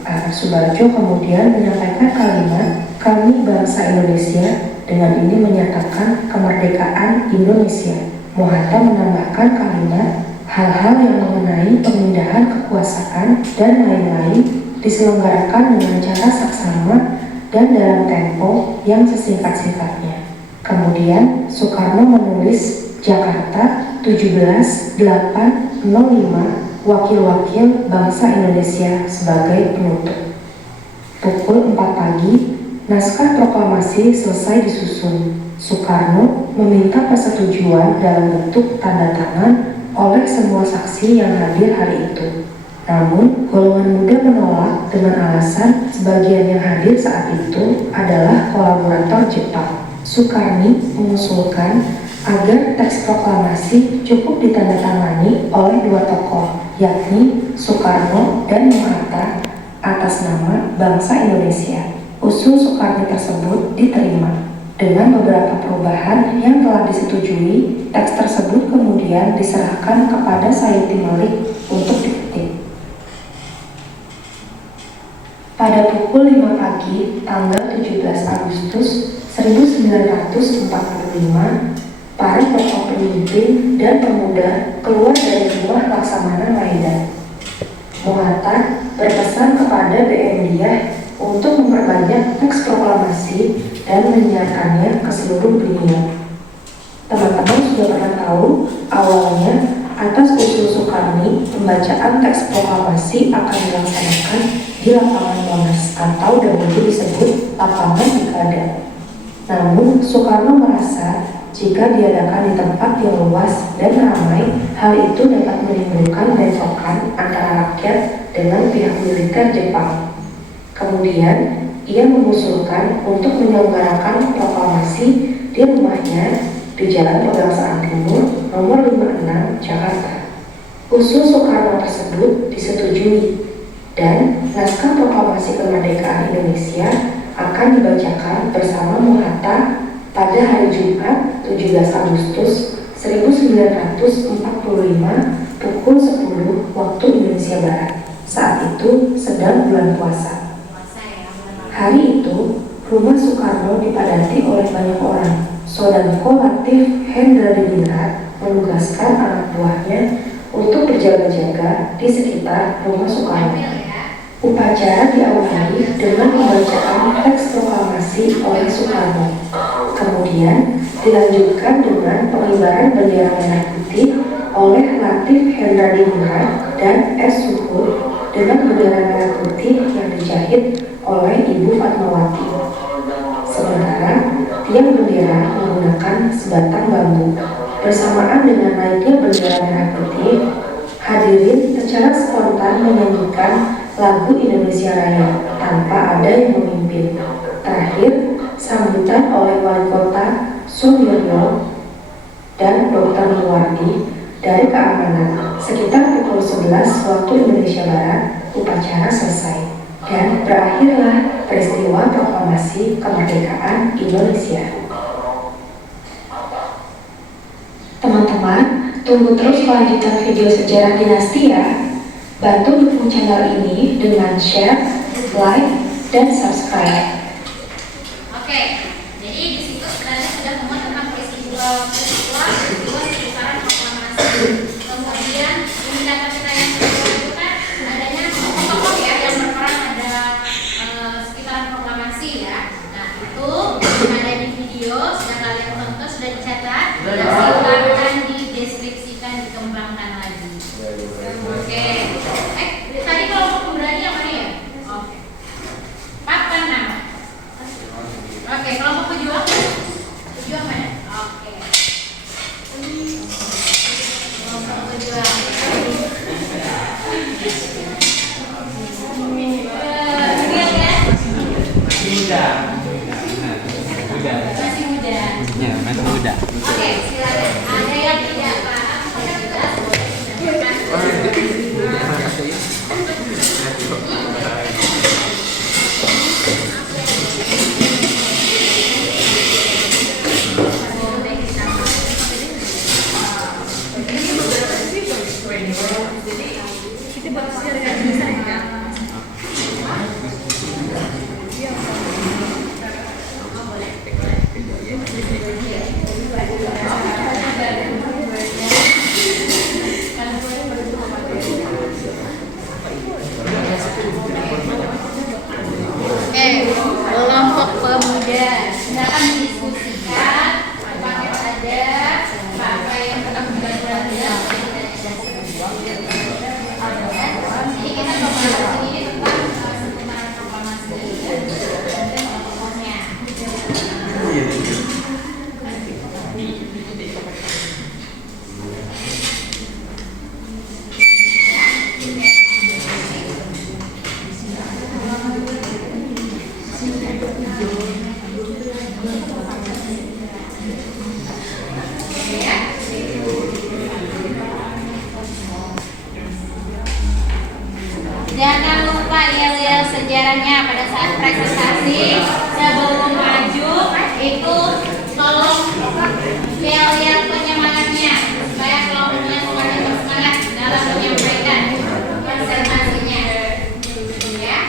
Ahmad Subarjo kemudian menyampaikan kalimat, "Kami bangsa Indonesia dengan ini menyatakan kemerdekaan Indonesia." Muhatta menambahkan kalimat hal-hal yang mengenai pemindahan kekuasaan dan lain-lain diselenggarakan dengan cara saksama dan dalam tempo yang sesingkat-singkatnya. Kemudian Soekarno menulis Jakarta 17.805 Wakil-wakil bangsa Indonesia sebagai penutup. Pukul 4 pagi, naskah proklamasi selesai disusun. Soekarno meminta persetujuan dalam bentuk tanda tangan oleh semua saksi yang hadir hari itu. Namun, golongan muda menolak dengan alasan sebagian yang hadir saat itu adalah kolaborator Jepang. Soekarni mengusulkan agar teks proklamasi cukup ditandatangani oleh dua tokoh, yakni Soekarno dan Muhatta atas nama bangsa Indonesia. Usul Soekarni tersebut diterima. Dengan beberapa perubahan yang telah disetujui, teks tersebut kemudian diserahkan kepada Sayuti Malik untuk diketik. Pada pukul 5 pagi, tanggal 17 Agustus 1945, para tokoh pemimpin dan pemuda keluar dari rumah Laksamana Maeda. Muhatta berpesan kepada BM Diah untuk memperbanyak teks proklamasi dan menyiarkannya ke seluruh dunia. Teman-teman sudah pernah tahu, awalnya atas usul Soekarni, pembacaan teks proklamasi akan dilaksanakan di lapangan Monas atau dahulu disebut lapangan Ikada. Namun, Soekarno merasa jika diadakan di tempat yang luas dan ramai, hal itu dapat menimbulkan bentrokan antara rakyat dengan pihak militer Jepang. Kemudian, ia mengusulkan untuk menyelenggarakan proklamasi di rumahnya di Jalan Pegangsaan Timur, nomor 56, Jakarta. Usul Soekarno tersebut disetujui, dan naskah proklamasi kemerdekaan Indonesia akan dibacakan bersama Muhatta pada hari Jumat 17 Agustus 1945 pukul 10 waktu Indonesia Barat. Saat itu sedang bulan puasa. Hari itu, rumah Soekarno dipadati oleh banyak orang. Sodanko Latif Hendradiningrat menugaskan anak buahnya untuk berjaga-jaga di sekitar rumah Soekarno. Upacara diawali dengan pembacaan teks proklamasi oleh Soekarno. Kemudian dilanjutkan dengan pengibaran bendera merah putih oleh Latif Hendradiningrat dan S. Suhur dengan bendera merah putih yang dijahit oleh Ibu Fatmawati. Sementara tiang bendera menggunakan sebatang bambu. Bersamaan dengan naiknya bendera merah putih, hadirin secara spontan menyanyikan lagu Indonesia Raya tanpa ada yang memimpin. Terakhir, sambutan oleh Wali Kota Sumirno dan Dr. Muwardi dari keamanan. Sekitar pukul 11 waktu Indonesia Barat, upacara selesai. Dan berakhirlah peristiwa proklamasi kemerdekaan Indonesia. Teman-teman, tunggu terus kelanjutan video sejarah dinasti ya. Bantu dukung channel ini dengan share, like, dan subscribe. Oke, jadi di situ sebenarnya sudah muat tentang peristiwa seputaran proklamasi. Kemudian indikator kita yang kedua itu kan adanya tokoh-tokoh ya yang berperan pada sekitaran proklamasi ya. Nah itu ada di video, sudah kalian tonton, sudah dicatat, dan silakan dideskripsikan, dikembangkan lagi. Oke. Tadi kelompok pemberani yang mana ya? Oke. 4 kan 6. Oke, kelompok pejuang? Pejuang mana? Oke. Kelompok pejuang. Lihat kan? Masih muda. Ya, masih muda. Oke, silakan. Ada yang tidak paham? Jangan lupa yel-yel sejarahnya pada saat presentasi. Sebelum maju itu tolong yel-yel penyemangatnya supaya kelompoknya semakin bersemangat dalam menyampaikan presentasinya. Ya.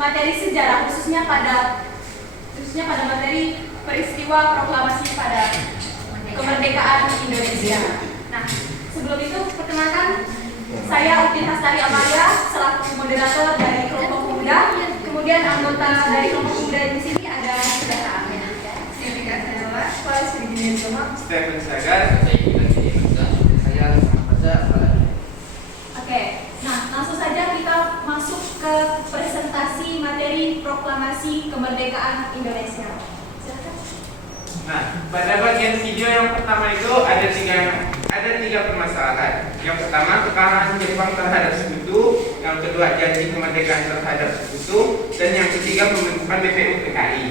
Materi sejarah khususnya pada materi peristiwa proklamasi pada kemerdekaan Indonesia. Nah, sebelum itu perkenalkan saya Utin Hastari Amalia selaku moderator dari kelompok pemuda. Kemudian anggota dari kelompok pemuda di sini ada saudara Sindika Sanela, Sekolah Sri Stephen Sagar, saya Oke, nah langsung saja kita masuk ke presentasi materi proklamasi kemerdekaan Indonesia. Silakan. Nah, pada bagian video yang pertama itu ada tiga permasalahan. Yang pertama, kekalahan Jepang terhadap Sekutu. Yang kedua, janji kemerdekaan terhadap Sekutu. Dan yang ketiga, pembentukan BPUPKI.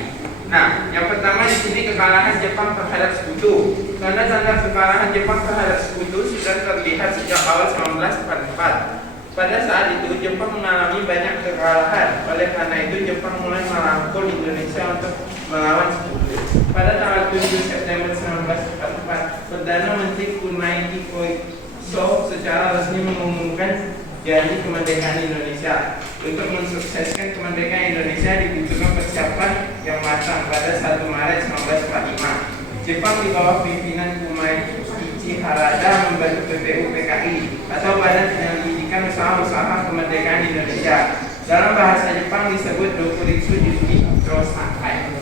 Nah, yang pertama di sini kekalahan Jepang terhadap sekutu. Tanda-tanda kekalahan Jepang terhadap sekutu sudah terlihat sejak awal 1944. Pada saat itu Jepang mengalami banyak kekalahan. Oleh karena itu Jepang mulai merangkul Indonesia untuk melawan sekutu. Pada tanggal 7 September 1944, Perdana Menteri Kunai Koiso secara resmi mengumumkan janji kemerdekaan Indonesia. Untuk mensukseskan kemerdekaan Indonesia dibutuhkan persiapan yang matang pada 1 Maret 1945. Jepang di bawah pimpinan Kumai Harada membentuk BPUPKI atau Badan Penyelidikan Usaha-Usaha Kemerdekaan Indonesia. Dalam bahasa Jepang disebut Dokuritsu Juki Krosakai.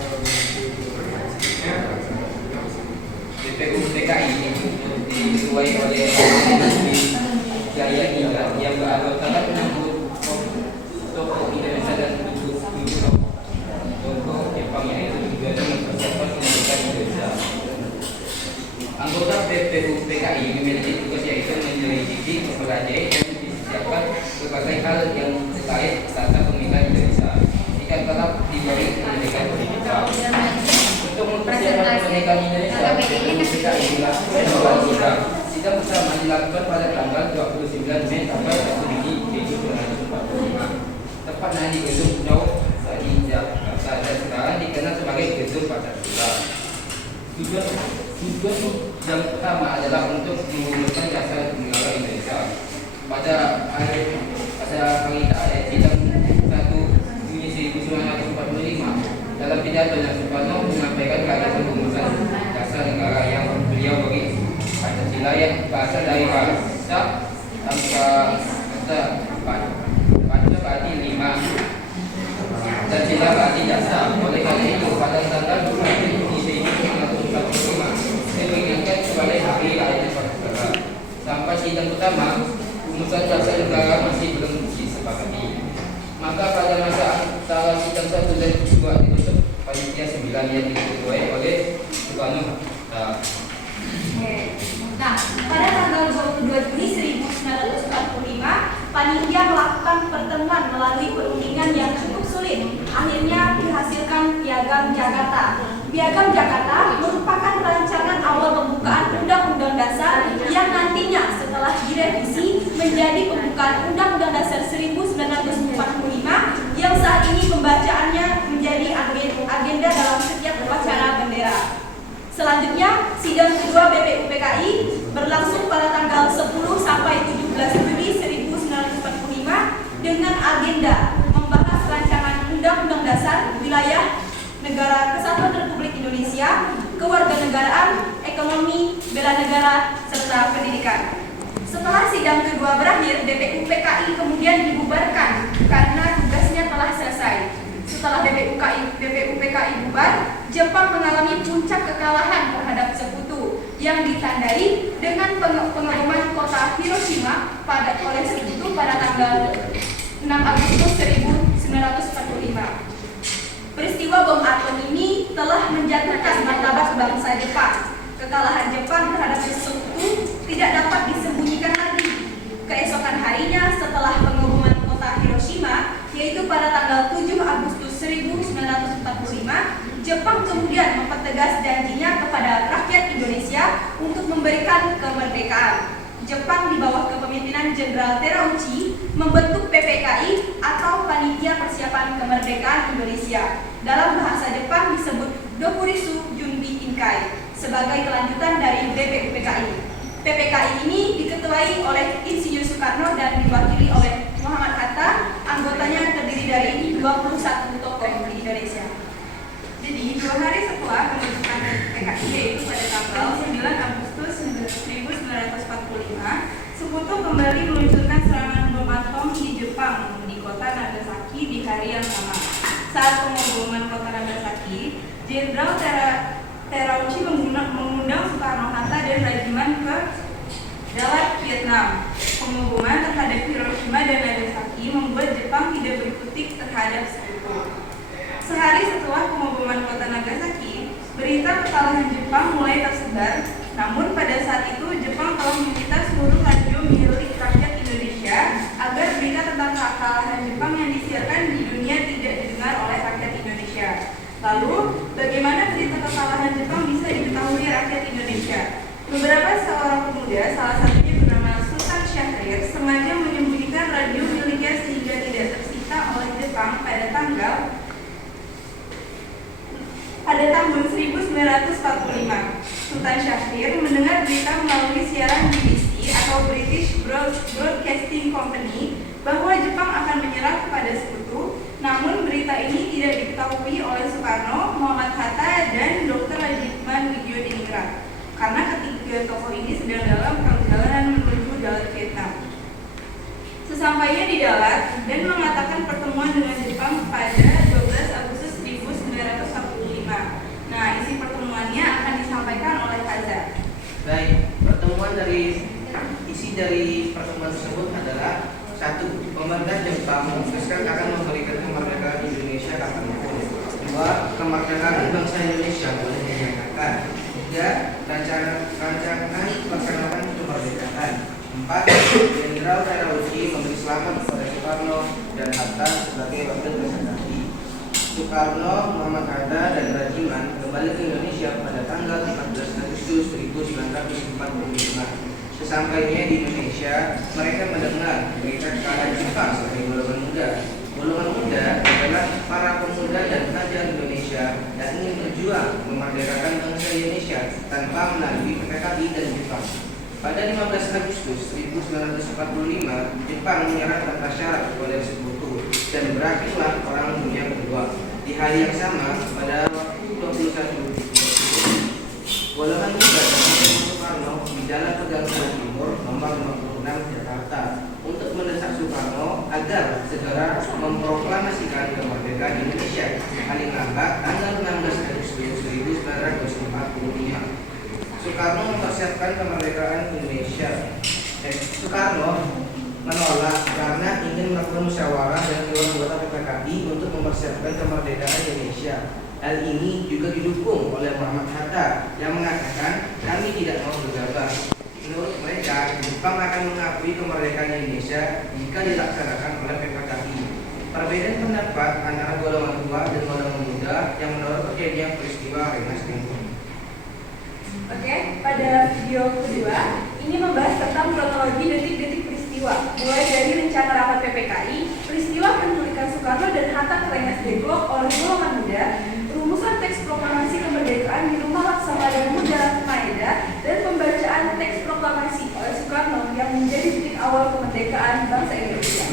BPUPKI itu diketuai oleh Jaya Ginda yang beranggotakan 60 tokoh Indonesia dan 7 tokoh Jepang yang itu tujuannya mempersiapkan kemerdekaan Indonesia. Anggota BPUPKI memiliki tugas yaitu menyelidiki, mempelajari, dan disiapkan berbagai hal yang terkait tentang pemilihan Indonesia jika telah diberi kemerdekaan Indonesia. Untuk mempersiapkan kemerdekaan Indonesia, BPUPKI dilakukan beberapa sidang. Sidang pertama dilakukan pada tanggal 29 Mei sampai 1 Juni 1945. Tepatnya di Gedung Jauh Sadi Jakarta dan sekarang dikenal sebagai Gedung Pancasila. Tujuan yang pertama adalah untuk mengumumkan dasar negara Indonesia. Pada hari sidang 1 Juni 1945, dalam pidatonya Soekarno menyampaikan gagasan pengumuman dasar negara yang beliau beri Pancasila yang berasal dari bahasa Panca berarti 5 dan Sila berarti dasar. Oleh karena itu pada tanggal 21 Juni 1945 diberikan sebagai hari raya Nusantara. Sampai sidang pertama, rumusan dasar negara masih belum disepakati. Maka pada masa antara sidang 1 dan 2 dibentuk panitia 9 yang diketuai oleh Soekarno. Nah, pada tanggal 22 Juni 1945, panitia melakukan pertemuan melalui perundingan yang cukup sulit. Akhirnya dihasilkan Piagam Jakarta. Piagam Jakarta merupakan rancangan awal pembukaan Undang-Undang Dasar yang nantinya setelah direvisi menjadi pembukaan Undang-Undang Dasar 1945 yang saat ini pembacaannya menjadi agenda dalam setiap upacara bendera. Selanjutnya, sidang kedua BPUPKI berlangsung pada tanggal 10 sampai 17 Juli 1945 dengan agenda membahas rancangan Undang-Undang Dasar Wilayah Negara Kesatuan Republik Indonesia, Kewarganegaraan, Ekonomi, Bela Negara, serta Pendidikan. Setelah sidang kedua berakhir, BPUPKI kemudian dibubarkan karena tugasnya telah selesai. Setelah BPUPKI bubar, Jepang mengalami puncak kekalahan terhadap sekutu yang ditandai dengan pengeboman kota Hiroshima oleh sekutu pada tanggal 6 Agustus 1945. Peristiwa bom atom ini telah menjatuhkan martabat bangsa Jepang. Kekalahan Jepang terhadap sekutu tidak dapat disembunyikan lagi. Keesokan harinya setelah pengeboman kota Hiroshima, yaitu pada tanggal 7 Agustus 1945, Jepang kemudian mempertegas janjinya kepada rakyat Indonesia untuk memberikan kemerdekaan. Jepang di bawah kepemimpinan Jenderal Terauchi membentuk PPKI atau Panitia Persiapan Kemerdekaan Indonesia. Dalam bahasa Jepang disebut Dokuritsu Junbi Inkai sebagai kelanjutan dari BPUPKI. PPKI ini diketuai oleh Insinyur Soekarno dan diwakili oleh Muhammad Hatta. Anggotanya terdiri dari 21 tokoh di Indonesia. Jadi 2 hari setelah pembentukan PPKI, yaitu pada tanggal 9 Agustus 1945, sekutu kembali meluncurkan serangan bom atom di Jepang di kota Nagasaki di hari yang sama. Saat pengeboman kota Nagasaki, Jenderal Terauchi mengundang Soekarno-Hatta dan Regimen ke Dalat, Vietnam. Pengeboman terhadap Hiroshima dan Nagasaki membuat Jepang tidak berkutik terhadap sekutu. Sehari setelah pengeboman kota Nagasaki, berita kekalahan Jepang mulai tersebar. Namun pada saat itu Jepang telah meminta seluruh radio milik rakyat Indonesia agar berita tentang kekalahan Jepang yang disiarkan di dunia tidak didengar oleh rakyat Indonesia. Lalu pada tahun 1945. Sultan Syahrir mendengar berita melalui siaran BBC atau British Broadcasting Company bahwa Jepang akan menyerang kepada sekutu. Namun berita ini tidak diketahui oleh Soekarno, Muhammad Hatta, dan Dr. Lajiman Widyodiningrat karena ketiga tokoh ini sedang dalam perjalanan menuju darat Vietnam. Sesampainya di darat dan mengatakan pertemuan dengan Jepang pada 12 Agustus 1945. Nah, isi pertemuannya akan disampaikan oleh Fajar. Baik, isi dari pertemuan tersebut adalah: 1. Pemerintah Jepang memutuskan akan memberikan kemerdekaan Indonesia kapanpun. 2. Kemerdekaan bangsa Indonesia boleh dinyatakan. 3. Rancangan pelaksanaan kemerdekaan. 4. Jenderal Terauchi memberi selamat kepada Soekarno dan Hatta sebagai wakil presiden. Soekarno, Muhammad Hatta, dan Rajiman kembali ke Indonesia pada tanggal 14 Agustus 1945. Sesampainya di Indonesia, mereka mendengar berita kekalahan Jepang sebagai golongan muda. Golongan muda adalah para pemuda dan pelajar Indonesia yang ingin berjuang memerdekakan bangsa Indonesia tanpa melalui PKI dan Jepang. Pada 15 Agustus 1945, Jepang menyerang tanpa syarat kepada sekutu dan berakhirlah Perang Dunia Kedua. Di hari yang sama, pada waktu 21 golongan muda dan Soekarno di Jalan Pegangsaan Timur nomor 56 Jakarta untuk mendesak Soekarno agar segera memproklamasikan kemerdekaan Indonesia paling lambat tanggal 16 Agustus 1945. Soekarno mempersiapkan kemerdekaan Indonesia. Soekarno menolak karena ingin melakukan musyawarah dan seluruh anggota PKI untuk mempersiapkan kemerdekaan Indonesia. Hal ini juga didukung oleh Muhammad Hatta yang mengatakan kami tidak mau gegabah. Menurut mereka, Jepang akan mengakui kemerdekaan Indonesia jika dilaksanakan oleh PKI. Perbedaan pendapat antara golongan tua dan golongan muda yang mendorong terjadinya peristiwa Rengas Dengklok. Oke, pada video kedua ini membahas tentang kronologi detik-detik peristiwa, mulai dari rencana rapat PPKI, peristiwa penculikan Soekarno dan Hatta ke Rengas Dengklok oleh golongan muda, rumusan teks proklamasi kemerdekaan di Rumah Laksamana Muda Maeda, dan pembacaan teks proklamasi oleh Soekarno yang menjadi titik awal kemerdekaan bangsa Indonesia.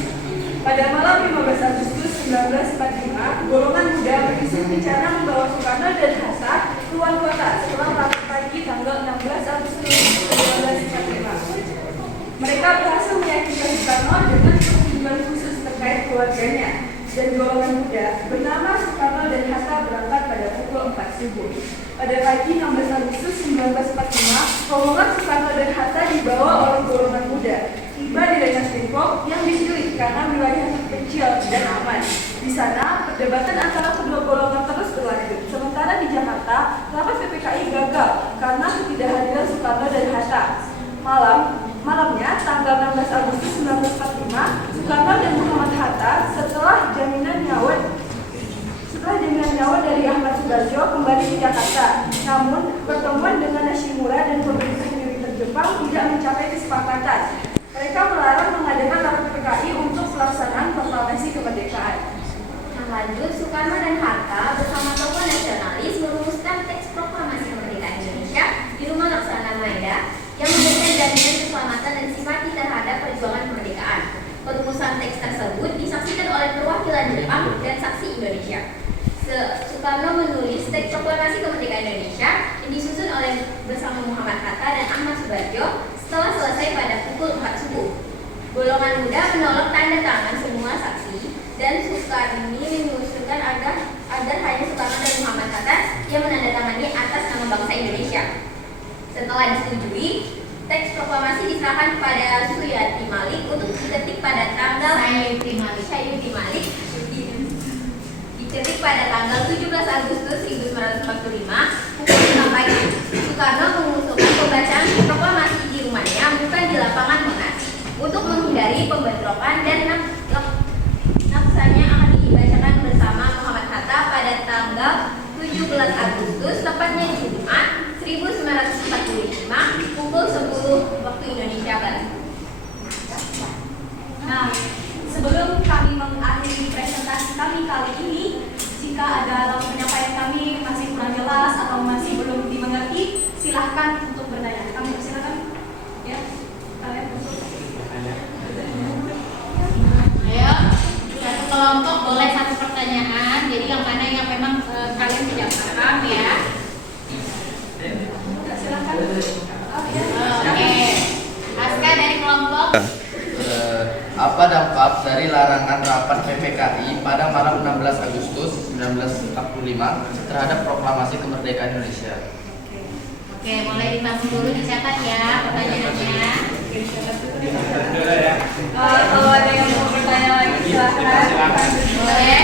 Pada malam 15 Agustus 1945, golongan muda menyusun rencana membawa Soekarno dan Hatta keluar kota setelah rapat pagi tanggal 16 Agustus 1945. Mereka berhasil meyakinkan Soekarno dengan perlindungan khusus terkait keluarganya, dan golongan muda bernama Soekarno dan Hatta berangkat pada pukul 4 subuh. Pada pagi 16 Agustus 1945, rombongan Soekarno dan Hatta dibawa oleh golongan muda tiba di Rengas Dengklok yang dipilih karena wilayah kecil dan aman. Di sana, perdebatan antara kedua golongan terus berlanjut. Sementara di Jakarta, rapat PPKI gagal karena ketidakhadiran Soekarno dan Hatta. Malamnya, tanggal 16 Agustus 1945, Soekarno dan Muhammad Hatta setelah jaminan nyawa dari Ahmad Sudarjo kembali ke Jakarta. Namun, pertemuan dengan Hashimura dan pemerintah militer Jepang tidak mencapai kesepakatan. Mereka melarang mengadakan rapat PKI untuk pelaksanaan proklamasi kemerdekaan. Nah, lanjut, Soekarno dan Hatta bersama tokoh nasionalis merumuskan teks proklamasi kemerdekaan Indonesia di Rumah Laksamana Maeda yang memberikan jaminan keselamatan dan simpati terhadap perjuangan kemerdekaan. Perumusan teks tersebut disaksikan oleh perwakilan Jepang dan saksi Indonesia. Soekarno menulis teks proklamasi kemerdekaan Indonesia yang disusun bersama Muhammad Hatta dan Ahmad Sudarjo setelah selesai pada pukul 4 subuh. Golongan muda menolak tanda tangan semua saksi dan Soekarno mengusulkan agar hanya Soekarno dan Muhammad Hatta yang menandatangani atas nama bangsa Indonesia. Setelah disetujui, teks proklamasi diserahkan kepada Suyati Malik untuk diketik pada tanggal diketik pada tanggal 17 Agustus 1945 pukul 5 pagi. Soekarno mengusulkan pembacaan proklamasi di rumahnya bukan di lapangan Monas untuk menghindari pembentrokan, dan naskahnya akan dibacakan bersama Muhammad Hatta pada tanggal 17 Agustus tepatnya Jumat 1945 pukul 10 waktu Indonesia Barat. Nah, sebelum kami mengakhiri presentasi kami kali ini, jika ada penyampaian kami masih kurang jelas silahkan untuk bertanya. Kami silakan ya, kalian untuk Ayo, satu kelompok boleh satu pertanyaan. Jadi yang mana yang memang kalian tidak paham ya. silakan. Oke. Aska dari kelompok. Apa dampak dari larangan rapat PPKI pada malam 16 Agustus 1945 terhadap proklamasi kemerdekaan Indonesia? Oke, mulai dibangun dulu, dicatat ya pertanyaannya. Kalau ada yang mau bertanya lagi silakan. Boleh.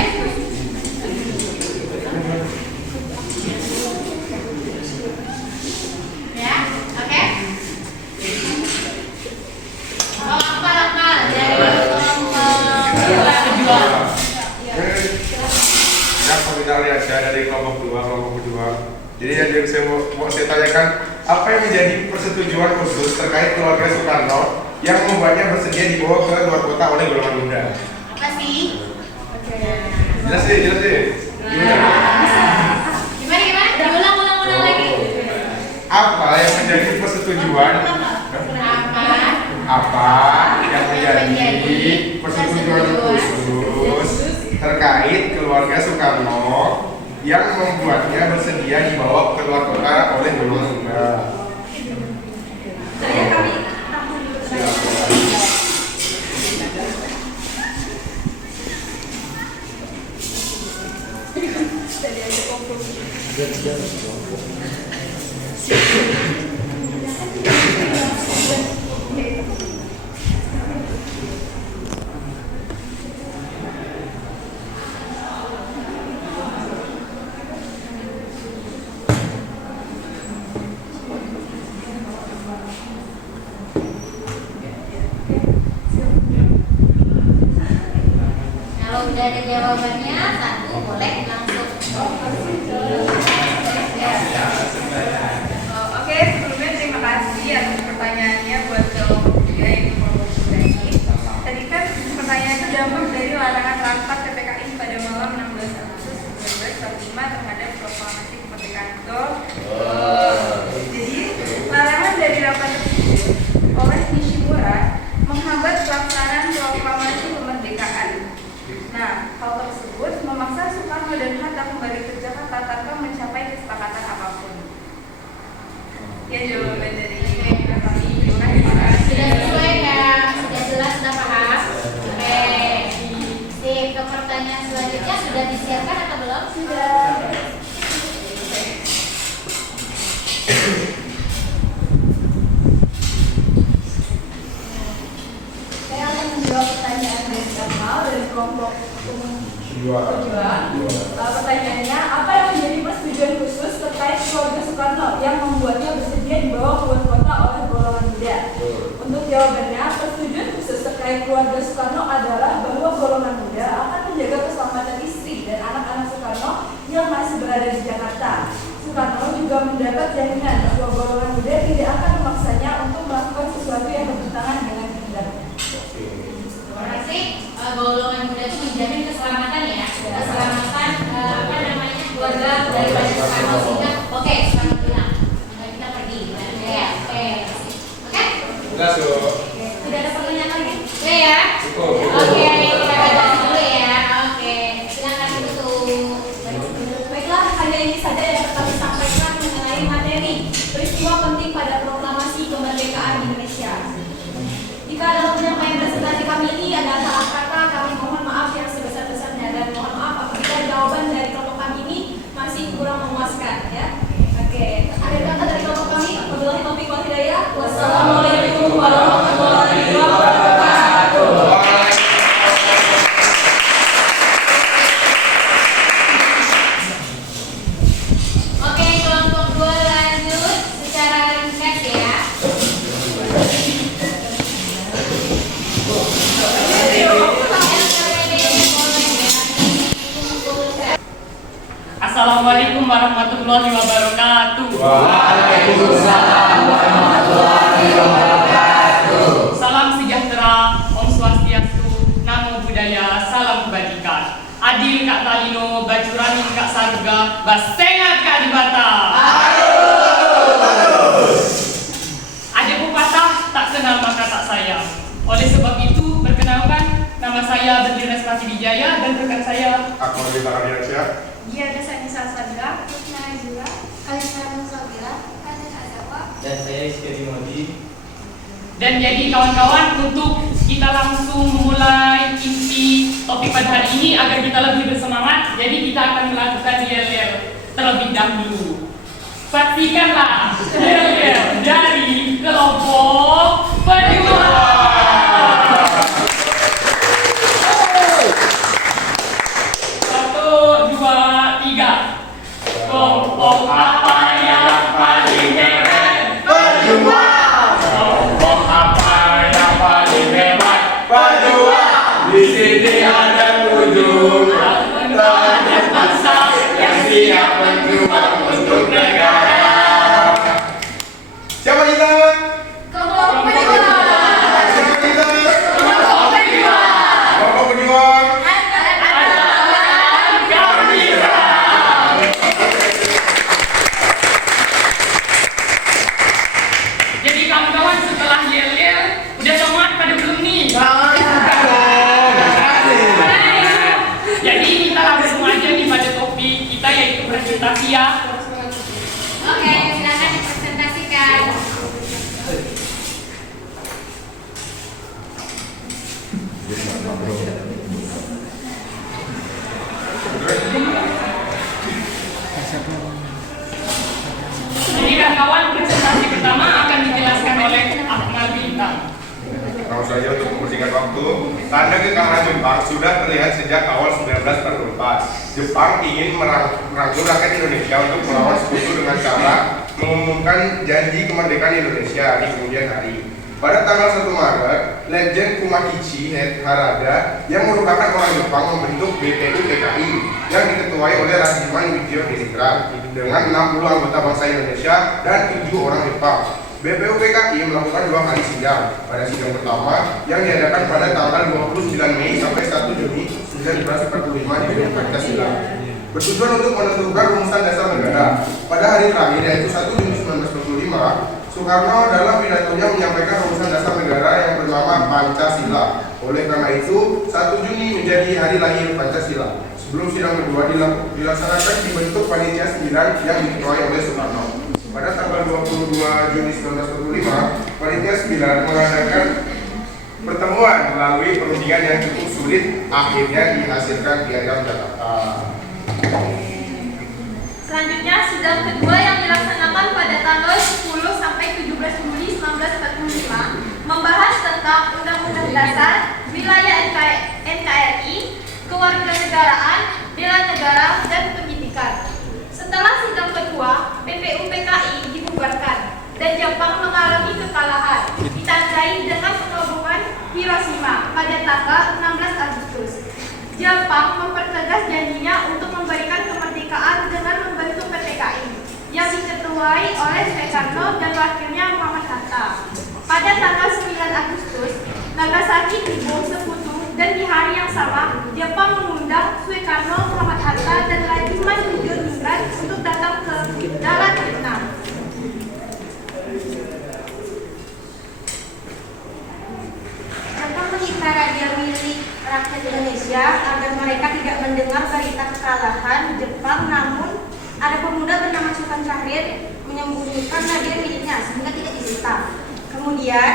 Ya, oke. Kelompok dari kelompok. Ya, komentar aja dari kelompok kedua. Jadi yang saya mau saya tanyakan, apa yang menjadi persetujuan khusus terkait keluarga Soekarno yang membuatnya bersedia dibawa ke luar kota oleh golongan muda? Apa sih? Jelas deh. Gimana? Diulang lagi. Apa yang menjadi persetujuan? Apa yang menjadi persetujuan khusus terkait keluarga Soekarno yang membuatnya bersedia dibawa ke luar kota oleh golongan muda? Saya kami tampung dulu Tadi ada kompromi. Kalau udah ada jawabannya, satu boleh langsung. Oke, sebelumnya terima kasih atas pertanyaannya buat kelompok 3 yang kelompok ini. Tadi kan pertanyaan itu dampak dari larangan rapat PPKI pada malam 16 Agustus 1945 terhadap proklamasi kemerdekaan. Jadi larangan dari rapat tersebut oleh Nishimura menghambat pelaksanaan proklamasi kemerdekaan. Nah, hal tersebut memaksa Soekarno dan Hatta kembali ke Jakarta tanpa mencapai kesepakatan apapun. Ya, jawaban dari kami. Sudah sesuai ya? Sudah jelas, sudah paham? Oke. Sip, ke pertanyaan selanjutnya sudah disiapkan atau belum? Sudah. Saya akan menjawab pertanyaan dari Kamal dari kelompok kedua. Pertanyaannya, apa yang menjadi persetujuan khusus terkait keluarga Soekarno yang membuatnya bersedia dibawa ke luar kota oleh golongan muda? Untuk jawabannya, persetujuan khusus terkait keluarga Soekarno adalah bahwa golongan muda akan menjaga keselamatan istri dan anak-anak Soekarno yang masih berada di Jakarta. Soekarno juga mendapat jaminan bahwa golongan muda tidak akan memaksanya untuk melakukan sesuatu yang bertentangan dengan kehendaknya. Terima kasih. Golongan muda itu menjamin keselamatan ya, keselamatan apa namanya keluarga daripada Soekarno sehingga oke Soekarno bilang kita pergi ya oke. Jelas loh. Sudah ada pertanyaan lagi? Oke ya. Oke, kita baca dulu ya. Oke, silakan tutup. Baiklah, hanya ini saja yang kami sampaikan mengenai materi peristiwa penting pada proklamasi kemerdekaan Indonesia. Jika dalam penyampaian presentasi kami ini ada salah kata, kami mohon maaf yang sebesar-besarnya dan mohon maaf apabila jawaban dari kelompok kami ini masih kurang memuaskan ya. Oke, akhir kata dari kelompok kami, wabillahi taufiq wal hidayah. Wassalamualaikum warahmatullahi wabarakatuh. Oke, kelompok 2 lanjut secara ringkas ya. Assalamualaikum warahmatullahi wabarakatuh. Waalaikumsalam warahmatullahi wabarakatuh. Salam sejahtera, Om Swastiastu, Namo Buddhaya, salam kebajikan. Adil Kak Talino, Bacuramin Kak Sarga, Basengat Kak Dibata. Aduh. Ada pepatah tak kenal maka tak sayang. Oleh sebab itu, perkenalkan, nama saya Berdiri Respati Wijaya dan rekan saya Aku lebih bakal Indonesia. Dia ada Sanisa Sadra, Kusna Azura, Kalisa Nusabila, Kanan Azawa. Dan saya Iskiri Modi. Dan jadi kawan-kawan, untuk kita langsung memulai inti topik pada hari ini agar kita lebih bersemangat, jadi kita akan melakukan yel-yel terlebih dahulu. Saksikanlah yel-yel dari kelompok pejuang. 1, 2, 3. Kelompok apa yang paling keren? Pejuang. Kelompok apa yang paling hebat? Pejuang. Di sini ada 7 rakyat bangsa yang siap berjuang untuk negara. Siapa kita? Kelompok pejuang. Siapa kita? Kelompok pejuang. Kelompok pejuang. Jadi kawan-kawan, setelah yel-yel, udah semangat pada belum nih? Jadi kita langsung aja nih pada topik kita, yaitu presentasi ya. Oke, silakan dipresentasikan. Jadi kawan-kawan, presentasi pertama akan dijelaskan oleh Akmal Bintang. Langsung saja untuk mempersingkat waktu, tanda kekalahan Jepang sudah terlihat sejak awal 1944. Jepang ingin merangkul rakyat Indonesia untuk melawan sekutu dengan cara mengumumkan janji kemerdekaan Indonesia di kemudian hari. Pada tanggal 1 Maret, Legend Kumakichi Harada yang merupakan orang Jepang membentuk BPU PKI yang diketuai oleh Rajiman Wijaya Diningrat dengan 60 anggota bangsa Indonesia dan 7 orang Jepang. BPU PKI melakukan 2 kali sidang. Pada sidang pertama yang diadakan pada tanggal 29 Mei sampai 1 Juni 1945 di Gedung Pancasila, bertujuan untuk menentukan rumusan dasar negara. Pada hari terakhir yaitu 1 Juni 1945, Soekarno dalam pidatonya menyampaikan rumusan dasar negara yang bernama Pancasila. Oleh karena itu, 1 Juni menjadi hari lahir Pancasila. Sebelum sidang kedua dilaksanakan dibentuk panitia 9 yang diketuai oleh Soekarno. Pada tanggal 22 Juni 1945, panitia 9 mengadakan pertemuan melalui perundingan yang cukup sulit, akhirnya dihasilkan piagam Jakarta. Selanjutnya, sidang kedua yang dilaksanakan pada tanggal 10 sampai 17 Juli 1945 membahas tentang Undang-Undang Dasar, Wilayah NKRI, Kewarganegaraan, Bela Negara, dan Pendidikan. Setelah sidang kedua, BPU PKI dibubarkan dan Jepang mengalami kekalahan, ditandai dengan pengeloboman Hiroshima pada tanggal 16 Agustus. Jepang mempertegas janjinya untuk memberikan kemerdekaan dengan membentuk PPKI yang diketuai oleh Soekarno dan wakilnya Muhammad Hatta. Pada tanggal 9 Agustus, Nagasaki dibom sekutu dan di hari yang sama, Jepang mengundang Soekarno, Muhammad Hatta, dan Rajiman Wijaya untuk datang ke darat Vietnam. Jepang menyita radio milik rakyat Indonesia agar mereka tidak mendengar berita kekalahan Jepang, namun ada pemuda bernama Sultan Syahrir menyembunyikan radio miliknya sehingga tidak disita. Kemudian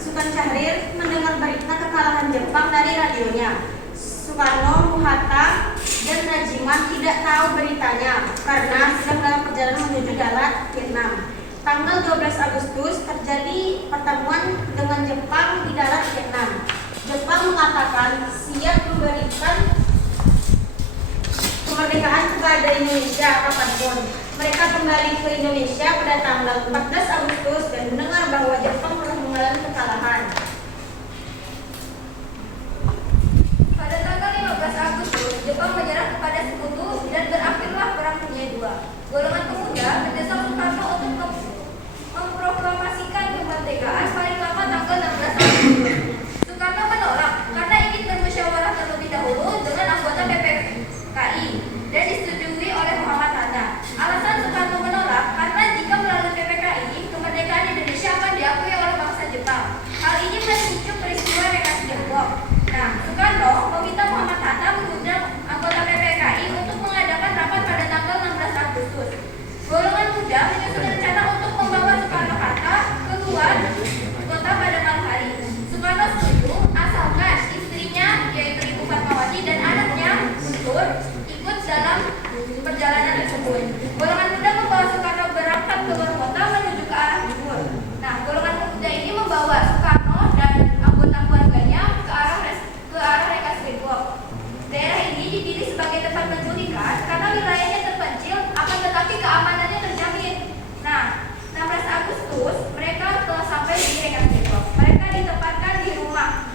Sultan Syahrir mendengar berita kekalahan Jepang dari radionya. Soekarno, Hatta, dan Rajiman tidak tahu beritanya karena sedang dalam perjalanan menuju darat Vietnam. Tanggal 12 Agustus terjadi pertemuan dengan Jepang di darat Vietnam. Jepang mengatakan siap memberikan kemerdekaan kepada Indonesia kapanpun. Mereka kembali ke Indonesia pada tanggal 14 Agustus dan mendengar bahwa Jepang telah mengalami kekalahan. Pada tanggal 15 Agustus, Jepang menyerah kepada sekutu dan berakhirlah Perang Dunia II. Golongan pemuda mendesak Soekarno untuk memproklamasikan kemerdekaan paling lama tanggal 16 Agustus. Soekarno menolak karena ingin bermusyawarah terlebih dahulu dengan anggota PPKI dan disetujui oleh Muhammad Hatta. Alasan Soekarno menolak karena jika melalui PPKI perjalanan tersebut. Golongan muda membawa Soekarno berangkat keluar kota menuju ke arah timur. Nah, golongan muda ini membawa Soekarno dan anggota keluarganya ke arah Rekas Depok. Daerah ini dipilih sebagai tempat penculikan karena wilayahnya terpencil, akan tetapi keamanannya terjamin. Nah, 16 Agustus mereka telah sampai di Rekas Depok. Mereka ditempatkan di rumah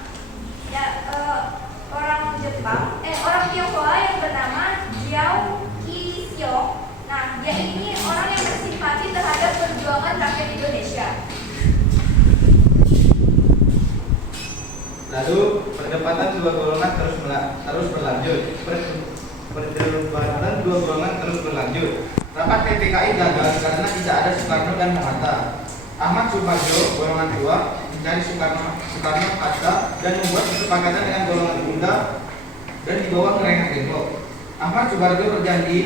orang Tionghoa yang bernama Jiao Qi-xiong. Nah, dia ini orang yang bersimpati terhadap perjuangan rakyat Indonesia. Lalu perdebatan dua golongan terus berlanjut. Perdebatan dua golongan terus berlanjut. Rapat PPKI gagal karena tidak ada Soekarno dan Hatta. Ahmad Subarjo, golongan 2, mencari Soekarno Hatta dan membuat kesepakatan dengan golongan muda dan dibawa ke Rekas Depok. Ahmad Subarjo berjanji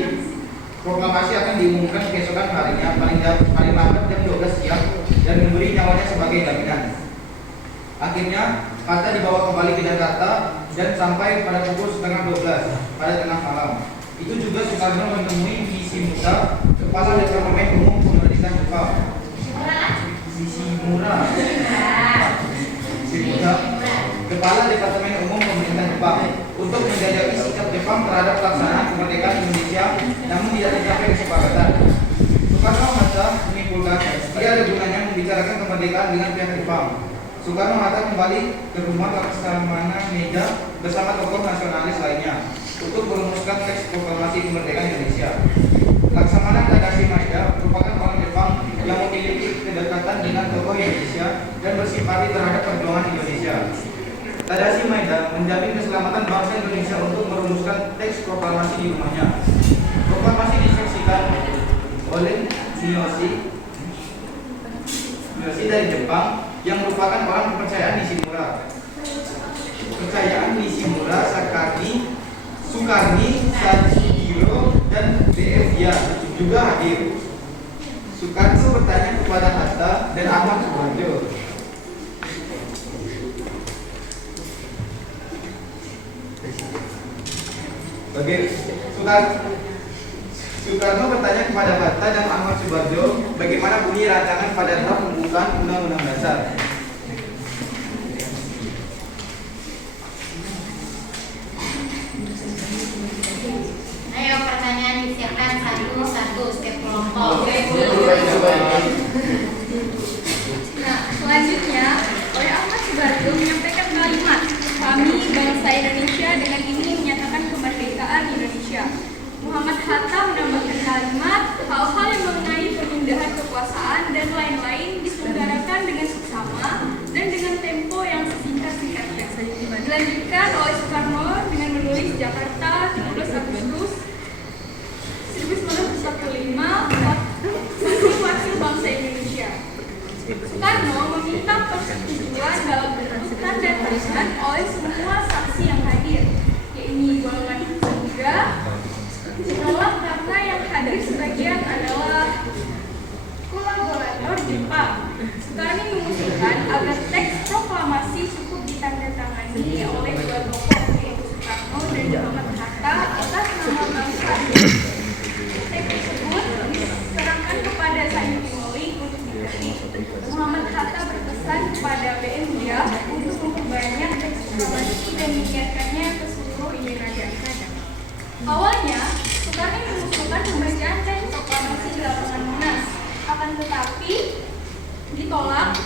proklamasi akan diumumkan keesokan harinya paling lambat jam 12 siang dan memberi nyawanya sebagai jaminan. Akhirnya Hatta dibawa kembali ke Jakarta dan sampai pada pukul 11:30 pada tengah malam. Itu juga Soekarno menemui Visi Muda, Kepala Departemen Umum Pemerintah Jepang. Visi Muda, Kepala Departemen Umum Pemerintah Jepang, untuk menjajaki sikap Jepang terhadap pelaksanaan kemerdekaan Indonesia, namun tidak tercapai kesepakatan. Soekarno-Hatta menyimpulkan tidak ada gunanya membicarakan kemerdekaan dengan pihak Jepang. Soekarno-Hatta kembali ke rumah Laksamana Meja bersama tokoh nasionalis lainnya untuk merumuskan teks proklamasi kemerdekaan Indonesia. Laksamana Tadashi Maeda merupakan orang Jepang yang memiliki kedekatan dengan tokoh Indonesia dan bersimpati terhadap perjuangan Indonesia. Tadashi Maeda menjamin keselamatan bangsa Indonesia untuk merumuskan teks proklamasi di rumahnya. Proklamasi disaksikan oleh Miyoshi dari Jepang yang merupakan orang kepercayaan Nishimura. Kepercayaan Nishimura, Sukarni, Sachihiro, dan B.F. Dia juga hadir. Soekarno bertanya kepada Hatta dan Ahmad Subarjo. Soekarno bertanya kepada Hatta dan Ahmad Subarjo bagaimana bunyi rancangan pada draft pembukaan Undang-Undang Dasar. Ayo pertanyaan disiapkan satu-satu setiap kelompok. Nah, selanjutnya oleh Ahmad Subarjo menyampaikan kalimat, kami bangsa Indonesia dengan ini menyatakan kemerdekaan Indonesia. Muhammad Hatta menambahkan kalimat, hal-hal yang mengenai pemindahan kekuasaan dan lain-lain diselenggarakan dengan seksama dan dengan tempo yang sesingkat-singkatnya. Dilanjutkan oleh Soekarno dengan menulis Jakarta 17 Agustus 1945 wakil bangsa Indonesia. Soekarno meminta persetujuan dalam bentuk tanda tangan oleh semua saksi yang hadir, yaitu golongan muda. Menolak karena yang hadir sebagian adalah kolaborator Jepang. Soekarno mengusulkan agar teks proklamasi cukup ditandatangani oleh dua tokoh, yaitu Soekarno dan Muhammad Hatta atas nama bangsa. Teks tersebut diserahkan kepada Sayuti Moling untuk diketik. Muhammad Hatta berpesan kepada BM Dia untuk memperbanyak teks proklamasi dan mengirimkannya ke seluruh Indonesia. Awalnya, Soekarno mengusulkan pembacaan teks proklamasi di lapangan Monas, akan tetapi ditolak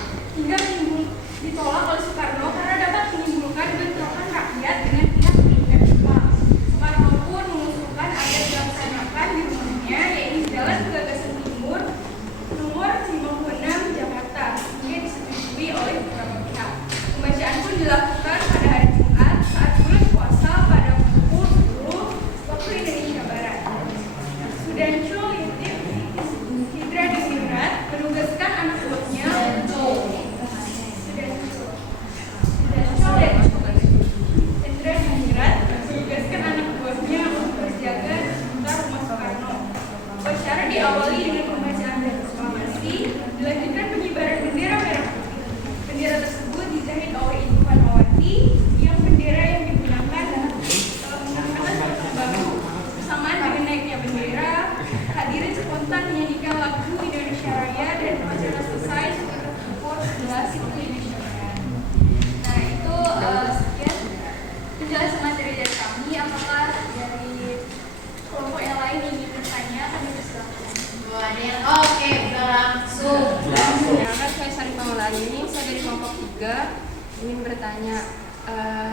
oleh Soekarno karena dapat menimbulkan bentrokan rakyat dengan pihak peningkat Jepang. Soekarno pun mengusulkan agar dilaksanakan di rumahnya, yaitu Jalan Gagasan Timur nomor 56 Jakarta, hingga disetujui oleh beberapa pihak. Pembacaan pun dilakukan pada hari Jumat saat bulan puasa pada pukul 10 waktu Indonesia Barat. Sudancho Lintif Hidra Dimirat menugaskan anak buahnya untuk berjaga di sekitar rumah Soekarno. Upacara diawali dengan pembacaan proklamasi, dilanjutkan pengibaran bendera merah putih. Bendera tersebut dijahit oleh Ibu Fatmawati, yang bendera yang digunakan menggunakan baku bersamaan dengan naiknya bendera. tentang menyanyikan lagu Indonesia Raya dan acara selesai untuk support durasi Indonesia Raya. Nah itu sekian penjelasan materi dari kami. Apakah dari kelompok yang lain ingin bertanya? Kami persilakan. Oke, langsung. Perkenalkan, saya Sarifah Maulani, saya dari kelompok 3 ingin bertanya,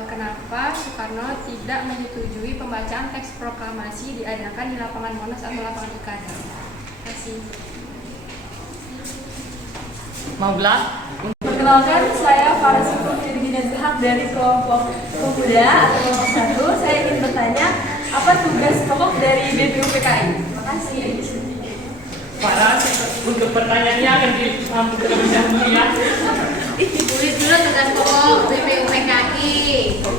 kenapa Soekarno tidak menyetujui pembacaan teks proklamasi diadakan di lapangan Monas atau lapangan Ikada? Terima kasih. Mau belas? Perkenalkan, saya Farah Putri Dinazhak dari kelompok pemuda atau kelompok 1. Saya ingin bertanya, apa tugas pokok dari BPUPKI? Terima kasih. Para untuk pertanyaannya akan disambung terlebih dahulu ya. Tulis dulu tugas pokok BPUPKI.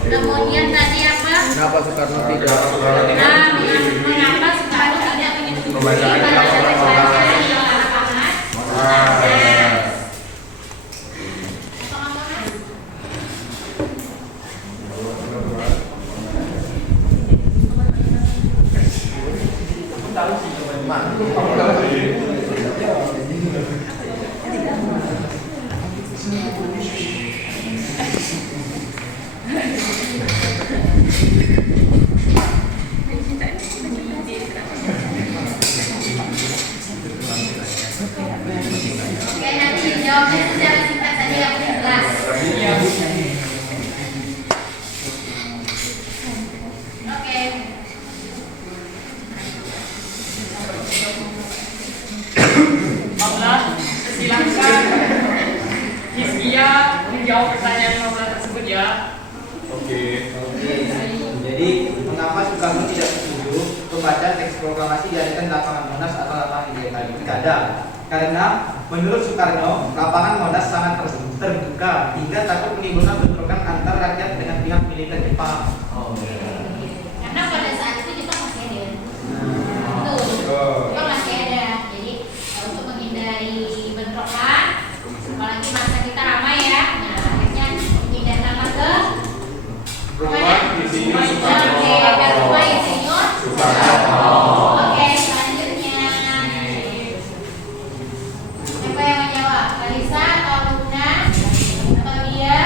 Kemudian tadi apa? Kenapa Soekarno tidak? Nah, mengapa Soekarno tidak menyetujui pembacaan teks proklamasi di lapangan Monas? Oke, nanti jawabnya secara singkat saja yang jelas. Oke. Silakan Hizkia menjawab pertanyaan 15 tersebut ya. Oke. Jadi, mengapa Soekarno tidak setuju pembacaan teks proklamasi diadakan di lapangan Monas atau lapangan Ikada? Karena menurut Soekarno, lapangan Monas sangat terbuka hingga takut menimbulkan bentrokan antar rakyat dengan pihak militer Jepang. Karena pada saat itu Jepang masih ada. Jepang masih ada. Jadi untuk menghindari bentrokan, apalagi masa kita ramai ya. Nah, akhirnya pindah nama ke Rumah di sini Soekarno. Oke, rumah Insinyur Soekarno. Oke, selanjutnya. Siapa yang menjawab? Kalisa atau Luna? Atau dia?